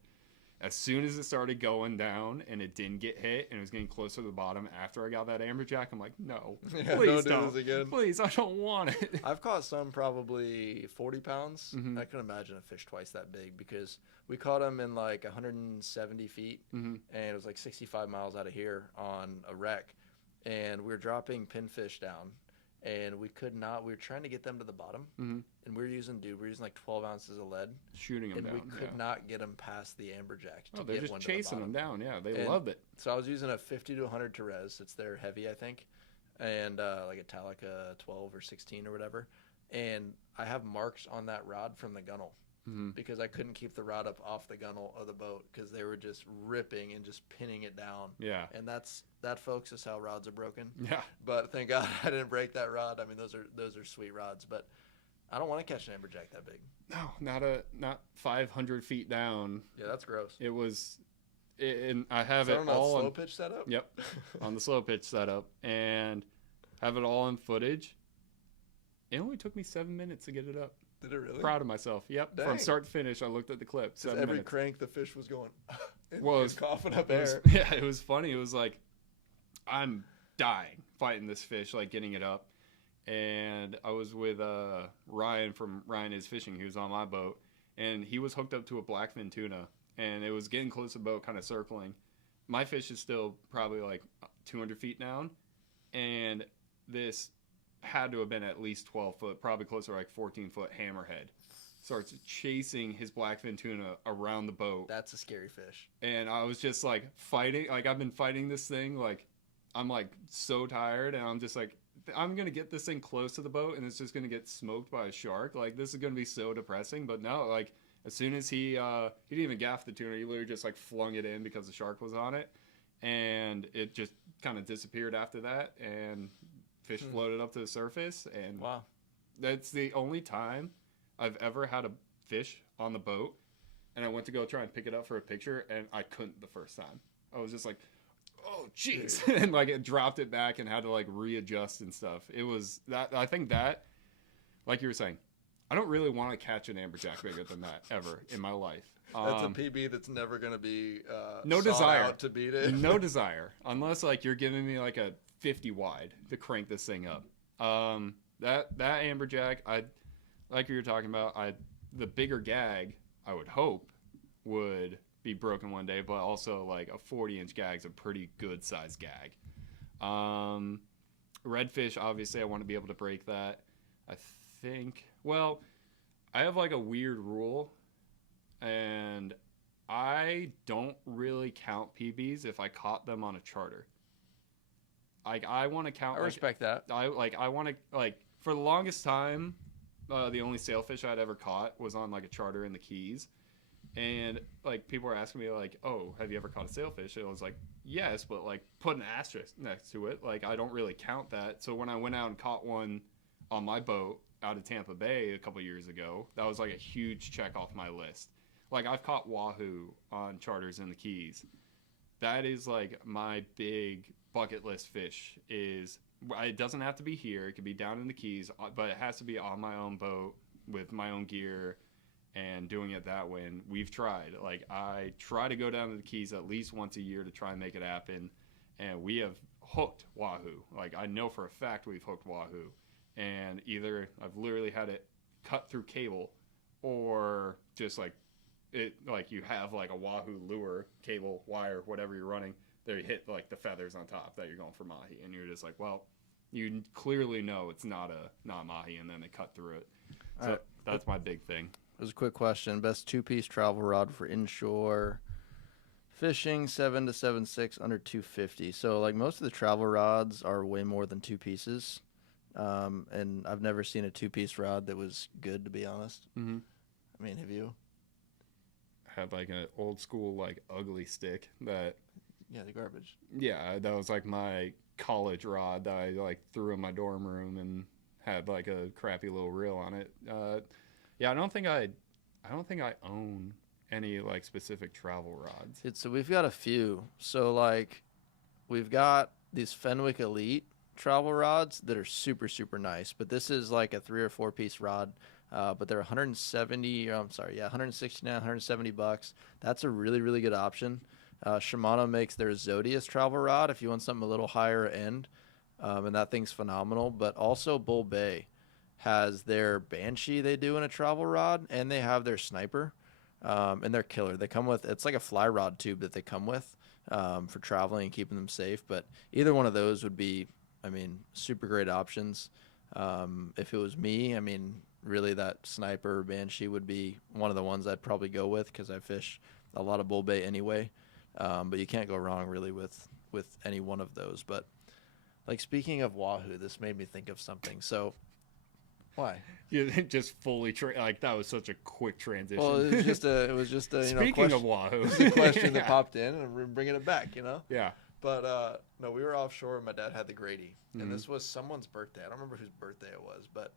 as soon as it started going down and it didn't get hit and it was getting closer to the bottom after I got that amberjack, I'm like, no, please don't do this again. Please, I don't want it. I've caught some probably 40 pounds. I couldn't imagine a fish twice that big because we caught them in like 170 feet and it was like 65 miles out of here on a wreck. And we were dropping pinfish down and we were trying to get them to the bottom and we were using like 12 ounces of lead. Shooting them and down. We could not get them past the amberjack. They're just chasing them down. Yeah, they loved it. So I was using a 50 to 100 Therese. It's their heavy, I think. And like a Talica 12 or 16 or whatever. And I have marks on that rod from the gunnel. Because I couldn't keep the rod up off the gunnel of the boat because they were just ripping and just pinning it down. Yeah. And that, folks, is how rods are broken. Yeah. But thank God I didn't break that rod. I mean, those are sweet rods, but I don't want to catch an amberjack that big. No, not 500 feet down. Yeah, that's gross. It was, and I have it on all on slow pitch setup. Yep, on the slow pitch setup, and have it all in footage. It only took me 7 minutes to get it up. Did it really? Proud of myself. Yep. Dang. From start to finish, I looked at the clip. 7 minutes. Minutes. Crank, the fish was going. It well, was coughing up air. It was funny. It was like, I'm dying fighting this fish, like getting it up. And I was with Ryan from Ryan Is Fishing. He was on my boat. And he was hooked up to a blackfin tuna. And it was getting close to the boat, kind of circling. My fish is still probably like 200 feet down. And this had to have been at least 12 foot, probably closer to like 14-foot hammerhead. Starts chasing his blackfin tuna around the boat. That's a scary fish. And I was just like fighting, like I've been fighting this thing, like I'm like so tired, and I'm just like, I'm going to get this thing close to the boat and it's just going to get smoked by a shark. Like this is going to be so depressing. But no, like as soon as he didn't even gaff the tuna, he literally just like flung it in because the shark was on it. And it just kind of disappeared after that. And fish floated up to the surface, and wow, that's the only time I've ever had a fish on the boat, and I went to go try and pick it up for a picture, and I couldn't the first time. I was just like, oh jeez, and like it dropped it back and had to like readjust and stuff. It was that, I think that, like you were saying, I don't really want to catch an amberjack bigger than that ever in my life. That's a PB that's never going to be no desire out to beat it. No desire, unless like you're giving me like a 50 wide to crank this thing up. That amberjack, like you were talking about, the bigger gag, I would hope, would be broken one day, but also like a 40-inch gag is a pretty good size gag. Redfish, obviously, I want to be able to break that. I think, well, I have like a weird rule, and I don't really count PBs if I caught them on a charter. I want to count. I respect that. I want to, like, for the longest time, the only sailfish I'd ever caught was on like a charter in the Keys, and like people were asking me like, "Oh, have you ever caught a sailfish?" And I was like, "Yes," but like put an asterisk next to it. Like I don't really count that. So when I went out and caught one on my boat out of Tampa Bay a couple years ago, that was like a huge check off my list. Like I've caught wahoo on charters in the Keys. That is like my big bucket list fish. It doesn't have to be here. It could be down in the Keys, but it has to be on my own boat with my own gear and doing it that way. And we've tried. Like I try to go down to the Keys at least once a year to try and make it happen. and we have hooked wahoo. Like, I know for a fact we've hooked wahoo. And either I've literally had it cut through cable, or just like it, like you have like a wahoo lure, cable, wire, whatever you're running, they hit like the feathers on top that you're going for mahi, and you're just like, well, you clearly know it's not mahi, and then they cut through it. So that's my big thing. There's a quick question. Best 2-piece travel rod for inshore fishing, 7 to 7.6 under 250. So like most of the travel rods are way more than 2 pieces. And I've never seen a 2-piece rod that was good, to be honest. Mm-hmm. I mean, have you? I had like an old school like ugly stick that. Yeah, the garbage. Yeah, that was like my college rod that I like threw in my dorm room and had like a crappy little reel on it. Yeah, I don't think I own any like specific travel rods. So we've got a few. So like we've got these Fenwick Elite travel rods that are super, super nice, but this is like a 3 or 4 piece rod. But they're 169, $170. That's a really, really good option. Shimano makes their Zodius travel rod if you want something a little higher end, and that thing's phenomenal. But also Bull Bay has their Banshee they do in a travel rod, and they have their Sniper, and they're killer. They come with, it's like a fly rod tube that they come with for traveling and keeping them safe. But either one of those would be, I mean, super great options. If it was me, I mean, really that Sniper Banshee would be one of the ones I'd probably go with because I fish a lot of Bull Bay anyway. But you can't go wrong really with any one of those. But like speaking of wahoo, this made me think of something. So why? Yeah, just fully like that was such a quick transition. Well, it was just a Speaking of wahoo, it's a question that popped in, and we're bringing it back. Yeah. But no, we were offshore. And my dad had the Grady, and this was someone's birthday. I don't remember whose birthday it was, but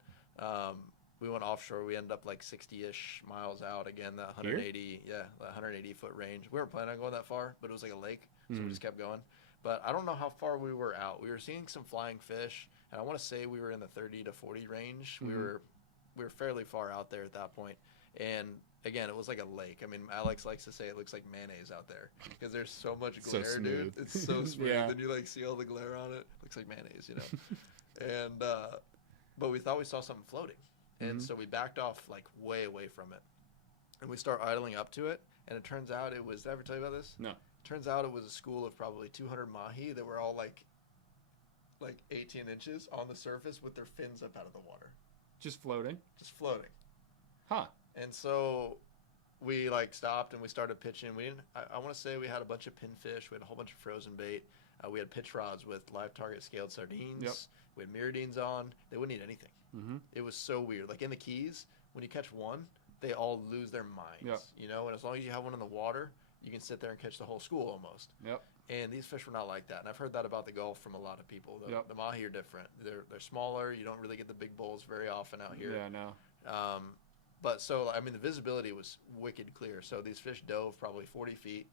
we went offshore. We ended up like 60-ish miles out again, that 180, the 180-foot range. We weren't planning on going that far, but it was like a lake, so we just kept going. But I don't know how far we were out. We were seeing some flying fish, and I want to say we were in the 30 to 40 range. We were fairly far out there at that point. And again, it was like a lake. I mean, Alex likes to say it looks like mayonnaise out there because there's so much glare, dude. It's so smooth. Yeah. And you like see all the glare on it. It looks like mayonnaise, And but we thought we saw something floating. And so we backed off like way away from it. And we start idling up to it. And it turns out it was, did I ever tell you about this? No. Turns out it was a school of probably 200 mahi that were all like 18 inches on the surface with their fins up out of the water. Just floating? Just floating. Huh. And so we like stopped and we started pitching. We didn't, I want to say we had a bunch of pinfish. We had a whole bunch of frozen bait. We had pitch rods with live target scaled sardines. Yep. We had miridines on. They wouldn't eat anything. Mm-hmm. It was so weird. Like in the Keys, when you catch one, they all lose their minds. Yep. And as long as you have one in the water, you can sit there and catch the whole school almost. Yep. And these fish were not like that. And I've heard that about the Gulf from a lot of people. The mahi are different. They're smaller. You don't really get the big bulls very often out here. Yeah, no. But so, I mean, the visibility was wicked clear. So these fish dove probably 40 feet,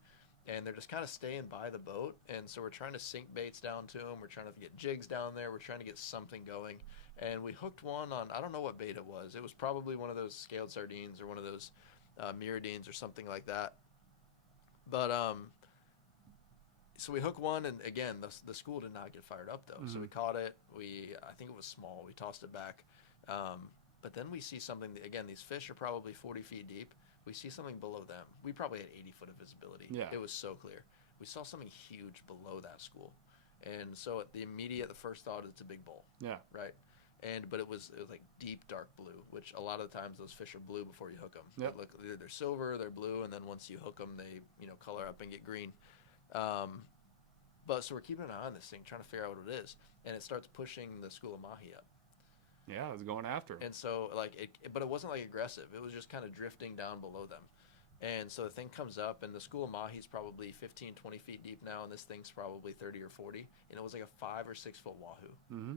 and they're just kind of staying by the boat. And so we're trying to sink baits down to them. We're trying to get jigs down there. We're trying to get something going. And we hooked one on, I don't know what bait it was. It was probably one of those scaled sardines or one of those miridines or something like that. But so we hooked one, and again, the school did not get fired up, though. So we caught it. I think it was small. We tossed it back. But then we see something, again, these fish are probably 40 feet deep. We see something below them. We probably had 80 foot of visibility. Yeah. It was so clear. We saw something huge below that school. And so the first thought is it's a big bull. Yeah. Right? But it was like deep dark blue, which a lot of the times those fish are blue before you hook them. Yep. They're silver, they're blue, and then once you hook them, they color up and get green. But so we're keeping an eye on this thing, trying to figure out what it is, and it starts pushing the school of mahi up. Yeah, I was going after him. And so but it wasn't like aggressive. It was just kind of drifting down below them. And so the thing comes up, and the school of mahi's probably 15, 20 feet deep now, and this thing's probably 30 or 40, and it was like a 5 or 6 foot wahoo. Mm-hmm.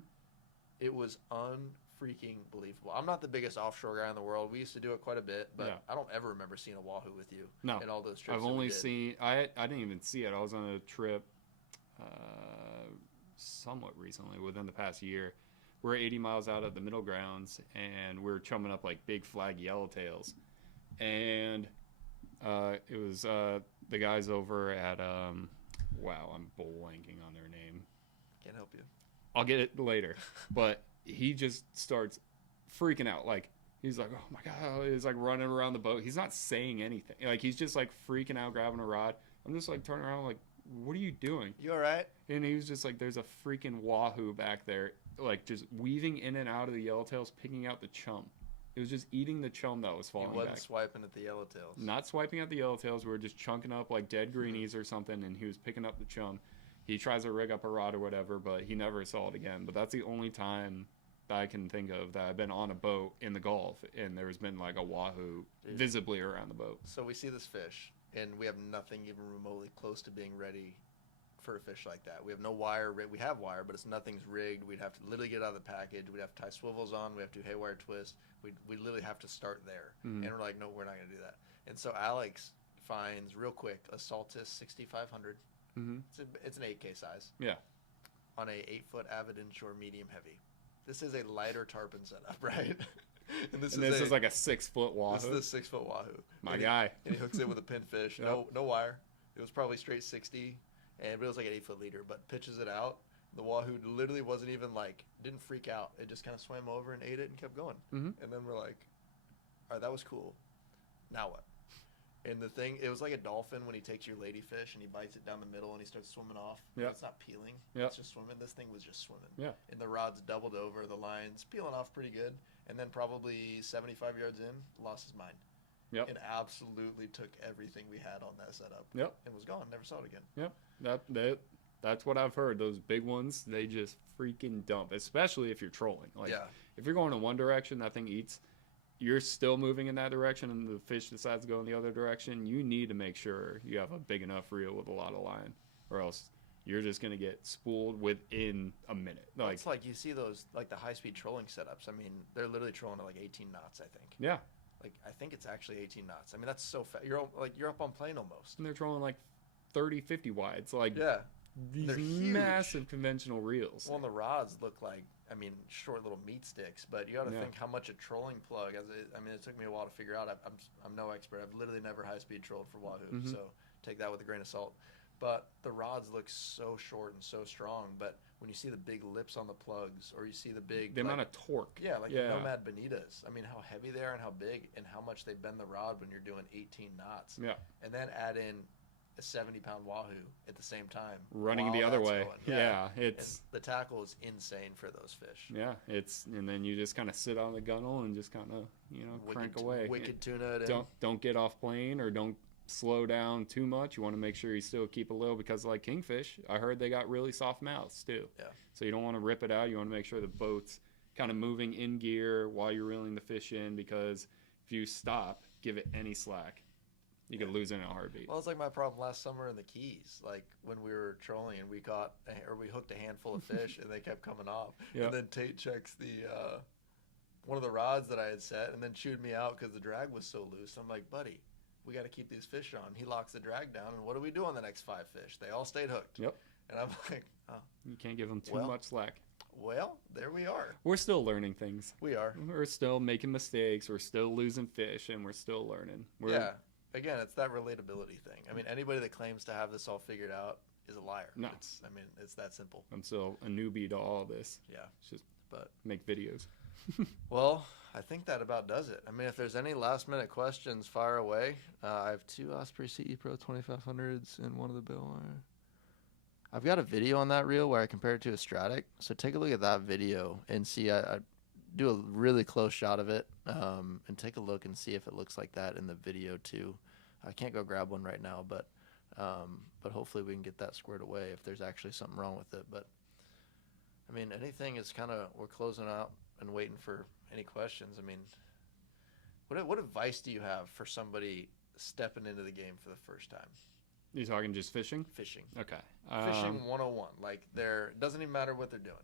It was unfreaking believable. I'm not the biggest offshore guy in the world. We used to do it quite a bit, but I don't ever remember seeing a wahoo with you. No. In all those trips. I've only seen, I didn't even see it. I was on a trip somewhat recently, within the past year. We're 80 miles out of the middle grounds, and we're chumming up like big flag yellowtails. And it was the guys over at wow, I'm blanking on their name. Can't help you. I'll get it later. But he just starts freaking out. Like, he's like, oh my God. He's like running around the boat. He's not saying anything. Like, he's just like freaking out, grabbing a rod. I'm just like turning around like, what are you doing? You all right? And he was just like, there's a freaking wahoo back there, like just weaving in and out of the yellowtails, picking out the chum. It was just eating the chum that was falling back. He wasn't swiping at the yellowtails. Not swiping at the yellowtails. We were just chunking up like dead greenies or something, and he was picking up the chum. He tries to rig up a rod or whatever, but he never saw it again. But that's the only time that I can think of that I've been on a boat in the Gulf, and there's been like a wahoo visibly around the boat. So we see this fish, and we have nothing even remotely close to being ready for a fish like that. We have no wire. We have wire, but nothing's rigged. We'd have to literally get out of the package. We'd have to tie swivels on. We have to do haywire twist. We literally have to start there. Mm-hmm. And we're like, no, we're not going to do that. And so Alex finds real quick a Saltis 6500. Mm-hmm. It's an 8K size. Yeah. On a 8-foot avid inshore medium heavy. This is a lighter tarpon setup, right? and this is like a 6-foot wahoo. This is a 6-foot wahoo. My guy. And he hooks it with a pinfish. Yep. No wire. It was probably straight 60. But it was like an 8-foot leader, but pitches it out. The wahoo literally wasn't even like, didn't freak out. It just kind of swam over and ate it and kept going. Mm-hmm. And then we're like, all right, that was cool. Now what? And the thing, it was like a dolphin when he takes your ladyfish and he bites it down the middle and he starts swimming off. Yeah. It's not peeling. Yeah. It's just swimming. This thing was just swimming. Yeah. And the rod's doubled over. The line's peeling off pretty good. And then probably 75 yards in, lost his mind. Yep. And absolutely took everything we had on that setup. Yep. And was gone. Never saw it again. Yep. That's what I've heard. Those big ones, they just freaking dump, especially if you're trolling. Like, yeah. If you're going in one direction, that thing eats. You're still moving in that direction, and the fish decides to go in the other direction. You need to make sure you have a big enough reel with a lot of line, or else you're just gonna get spooled within a minute. Well, it's like you see those, like the high-speed trolling setups. I mean, they're literally trolling at like 18 knots, I think. Yeah. Like, I think it's actually 18 knots. I mean, that's so fast. You're up on plane almost. And they're trolling like 30, 50 wides. Like, yeah. These They're huge. massive conventional reels. Well, and the rods look like, I mean, short little meat sticks, but you got to Yeah. think how much a trolling plug. It took me a while to figure out. I'm no expert. I've literally never high speed trolled for wahoo, Mhm. so take that with a grain of salt. But the rods look so short and so strong. But when you see the big lips on the plugs, or you see the amount of torque. the Nomad Bonitas. I mean, how heavy they are and how big and how much they bend the rod when you're doing 18 knots. Yeah. And then add in a 70-pound wahoo at the same time, Running while the other that's way. going. Yeah. And It's the tackle is insane for those fish. yeah. And then you just kind of sit on the gunnel and just kind of crank away. Wicked tuna. It in. Don't get off plane or don't slow down too much. You want to make sure you still keep a little, because like kingfish, I heard they got really soft mouths too. Yeah. So you don't want to rip it out. You want to make sure the boat's kind of moving in gear while you're reeling the fish in, because if you stop, give it any slack, you could lose it in a heartbeat. Well, it's like my problem last summer in the Keys. Like when we were trolling and we hooked a handful of fish and they kept coming off. Yeah. And then Tate checks the one of the rods that I had set and then chewed me out because the drag was so loose. I'm like, buddy, we got to keep these fish on. He locks the drag down, and what do we do on the next 5 fish? They all stayed hooked. Yep. And I'm like, oh, You can't give them too much slack. well, there we are. We're still learning things. We are. We're still making mistakes. We're still losing fish, and we're still learning. Yeah. Again, it's that relatability thing. I mean, anybody that claims to have this all figured out is a liar. No. It's that simple. I'm still a newbie to all this. Yeah. It's just But make videos. well, I think that about does it. I mean, if there's any last minute questions, fire away. I have 2 Osprey CE Pro 2500s and one of the Bill. I've got a video on that reel where I compare it to a Stratic. So take a look at that video and see. I do a really close shot of it and take a look and see if it looks like that in the video too. I can't go grab one right now, but hopefully we can get that squared away if there's actually something wrong with it. But I mean, anything is kind of, we're closing out and waiting for any questions. I mean, what advice do you have for somebody stepping into the game for the first time? You talking just fishing? Fishing. Okay. Fishing 101. Like, it doesn't even matter what they're doing.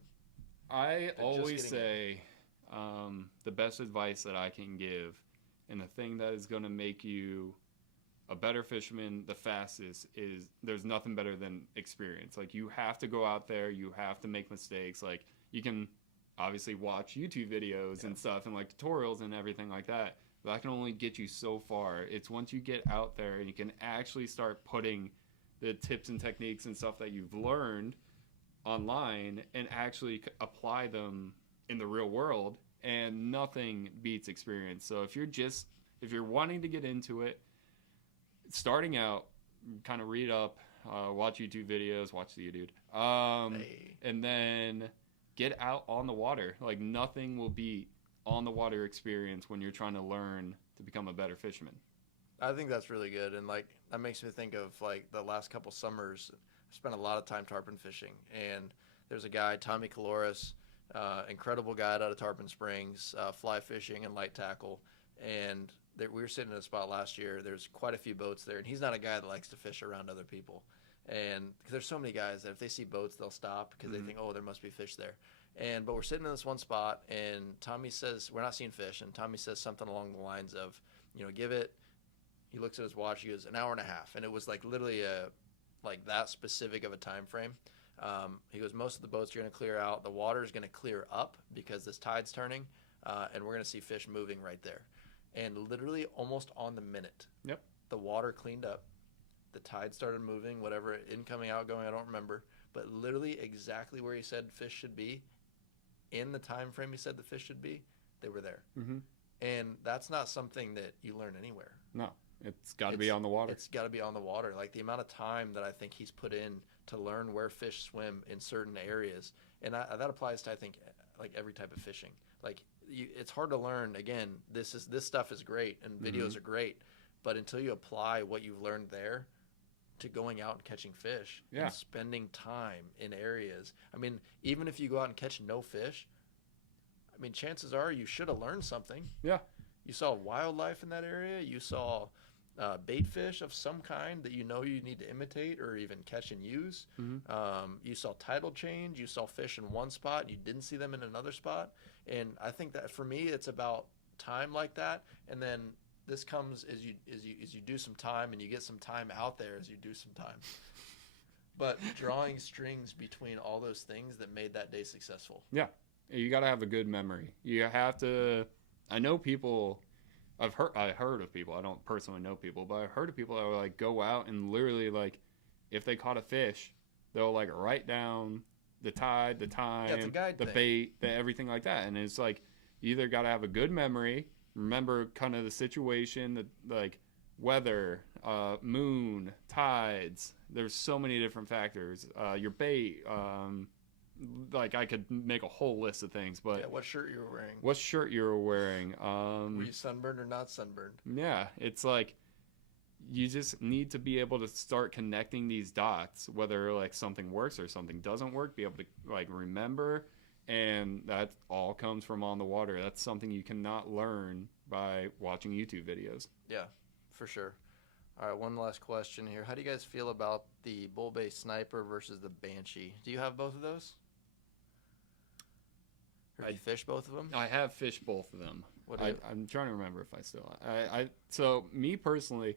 I They're always just getting say the best advice that I can give, and the thing that is going to make you a better fisherman the fastest, is there's nothing better than experience. Like, you have to go out there, you have to make mistakes. Like, you can obviously watch YouTube videos and stuff and like tutorials and everything like that, but that can only get you so far. It's once you get out there and you can actually start putting the tips and techniques and stuff that you've learned online and actually apply them in the real world, and nothing beats experience. So if you're wanting to get into it, starting out, kind of read up, watch YouTube videos, watch SeeYaDude, and then get out on the water. Like, nothing will beat on the water experience when you're trying to learn to become a better fisherman. I think that's really good, and like that makes me think of like the last couple summers. I spent a lot of time tarpon fishing, and there's a guy, Tommy Caloris, incredible guide out of Tarpon Springs, fly fishing and light tackle, and we were sitting in a spot last year. There's quite a few boats there, and he's not a guy that likes to fish around other people, and because there's so many guys that if they see boats, they'll stop because they think, oh, there must be fish there. But we're sitting in this one spot, and Tommy says, we're not seeing fish, and Tommy says something along the lines of, give it. He looks at his watch. He goes, an hour and a half, and it was like literally like that specific of a time frame. He goes, most of the boats are going to clear out. The water is going to clear up because this tide's turning, and we're going to see fish moving right there. And literally almost on the minute, the water cleaned up. The tide started moving, whatever, incoming, outgoing, I don't remember. But literally exactly where he said fish should be, in the time frame he said the fish should be, they were there. Mm-hmm. And that's not something that you learn anywhere. No. It's got to be on the water. It's got to be on the water. Like the amount of time that I think he's put in to learn where fish swim in certain areas. And that applies to, I think, like every type of fishing. Like it's hard to learn. Again, this stuff is great and videos are great. But until you apply what you've learned there to going out and catching fish and spending time in areas. I mean, even if you go out and catch no fish, I mean, chances are you should have learned something. Yeah. You saw wildlife in that area. You saw bait fish of some kind that you need to imitate or even catch and use. Mm-hmm. You saw tidal change. You saw fish in one spot. And you didn't see them in another spot. And I think that for me, it's about time like that. And then this comes as you do some time and you get some time out there as you do some time. But drawing strings between all those things that made that day successful. Yeah, you got to have a good memory. You have to. I know people. I heard of people. I don't personally know people, but I've heard of people that will like go out and literally like, if they caught a fish, they'll like write down the tide, the time, the bait, everything like that. And it's like you either got to have a good memory, remember kind of the situation, the like weather, moon, tides. There's so many different factors. Your bait. Like I could make a whole list of things, but what shirt you were wearing? What shirt you were wearing? Were you sunburned or not sunburned? Yeah, it's like you just need to be able to start connecting these dots, whether like something works or something doesn't work. Be able to like remember, and that all comes from on the water. That's something you cannot learn by watching YouTube videos. Yeah, for sure. All right, one last question here. How do you guys feel about the bull bait sniper versus the Banshee? Do you have both of those? Or have you fished both of them? I have fished both of them. I'm trying to remember if I still. So me personally,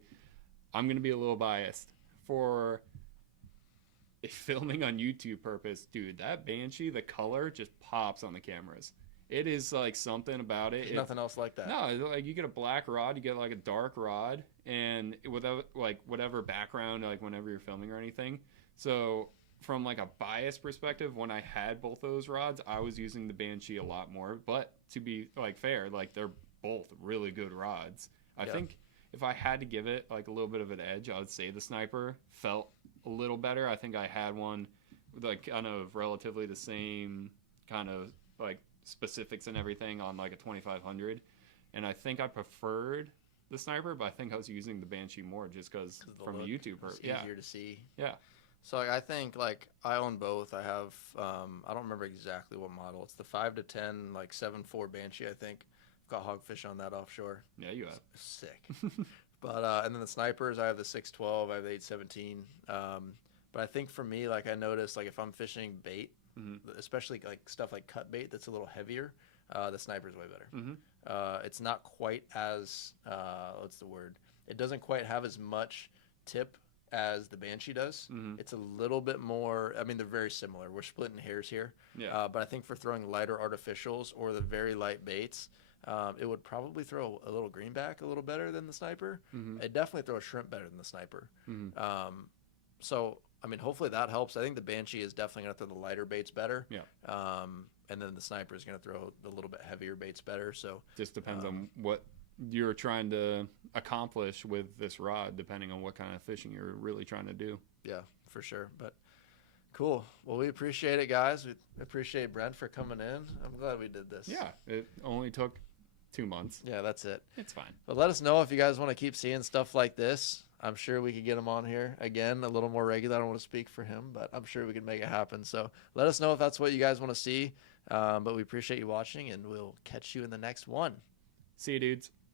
I'm going to be a little biased for a filming on YouTube purpose. Dude, that Banshee, the color just pops on the cameras. It is like something about it. There's nothing else like that. No, like you get a black rod, you get like a dark rod, and without like whatever background, like whenever you're filming or anything. So from like a bias perspective, when I had both those rods, I was using the Banshee a lot more. But to be like fair, like they're both really good rods. I think if I had to give it like a little bit of an edge, I would say the sniper felt a little better. I think I had one with like kind of relatively the same kind of like specifics and everything on like a 2500, and I think I preferred the sniper, but I think I was using the Banshee more just because from a YouTube it's easier to see. Yeah. So like, I think like I own both. I have I don't remember exactly what model. It's the 5 to 10 like 7.4 Banshee. I think I've got hogfish on that offshore. Yeah, you have. Sick. But and then the snipers, I have the 612. I have the 817. But I think for me, like I noticed, like if I'm fishing bait. Mm-hmm. Especially like stuff like cut bait that's a little heavier, the sniper's way better. Mm-hmm. It's not quite as what's the word? It doesn't quite have as much tip as the Banshee does. Mm-hmm. It's a little bit more. I mean, they're very similar. We're splitting hairs here. Yeah. But I think for throwing lighter artificials or the very light baits, it would probably throw a little greenback a little better than the sniper. Mm-hmm. It definitely throw a shrimp better than the sniper. Mm-hmm. So, I mean, hopefully that helps. I think the Banshee is definitely going to throw the lighter baits better. Yeah. And then the Sniper is going to throw the little bit heavier baits better. So just depends on what you're trying to accomplish with this rod, depending on what kind of fishing you're really trying to do. Yeah, for sure. But cool. Well, we appreciate it, guys. We appreciate Brent for coming in. I'm glad we did this. Yeah, it only took 2 months. Yeah, that's it. It's fine. But let us know if you guys want to keep seeing stuff like this. I'm sure we could get him on here again a little more regular. I don't want to speak for him, but I'm sure we could make it happen. So let us know if that's what you guys want to see. But we appreciate you watching, and we'll catch you in the next one. See you, dudes.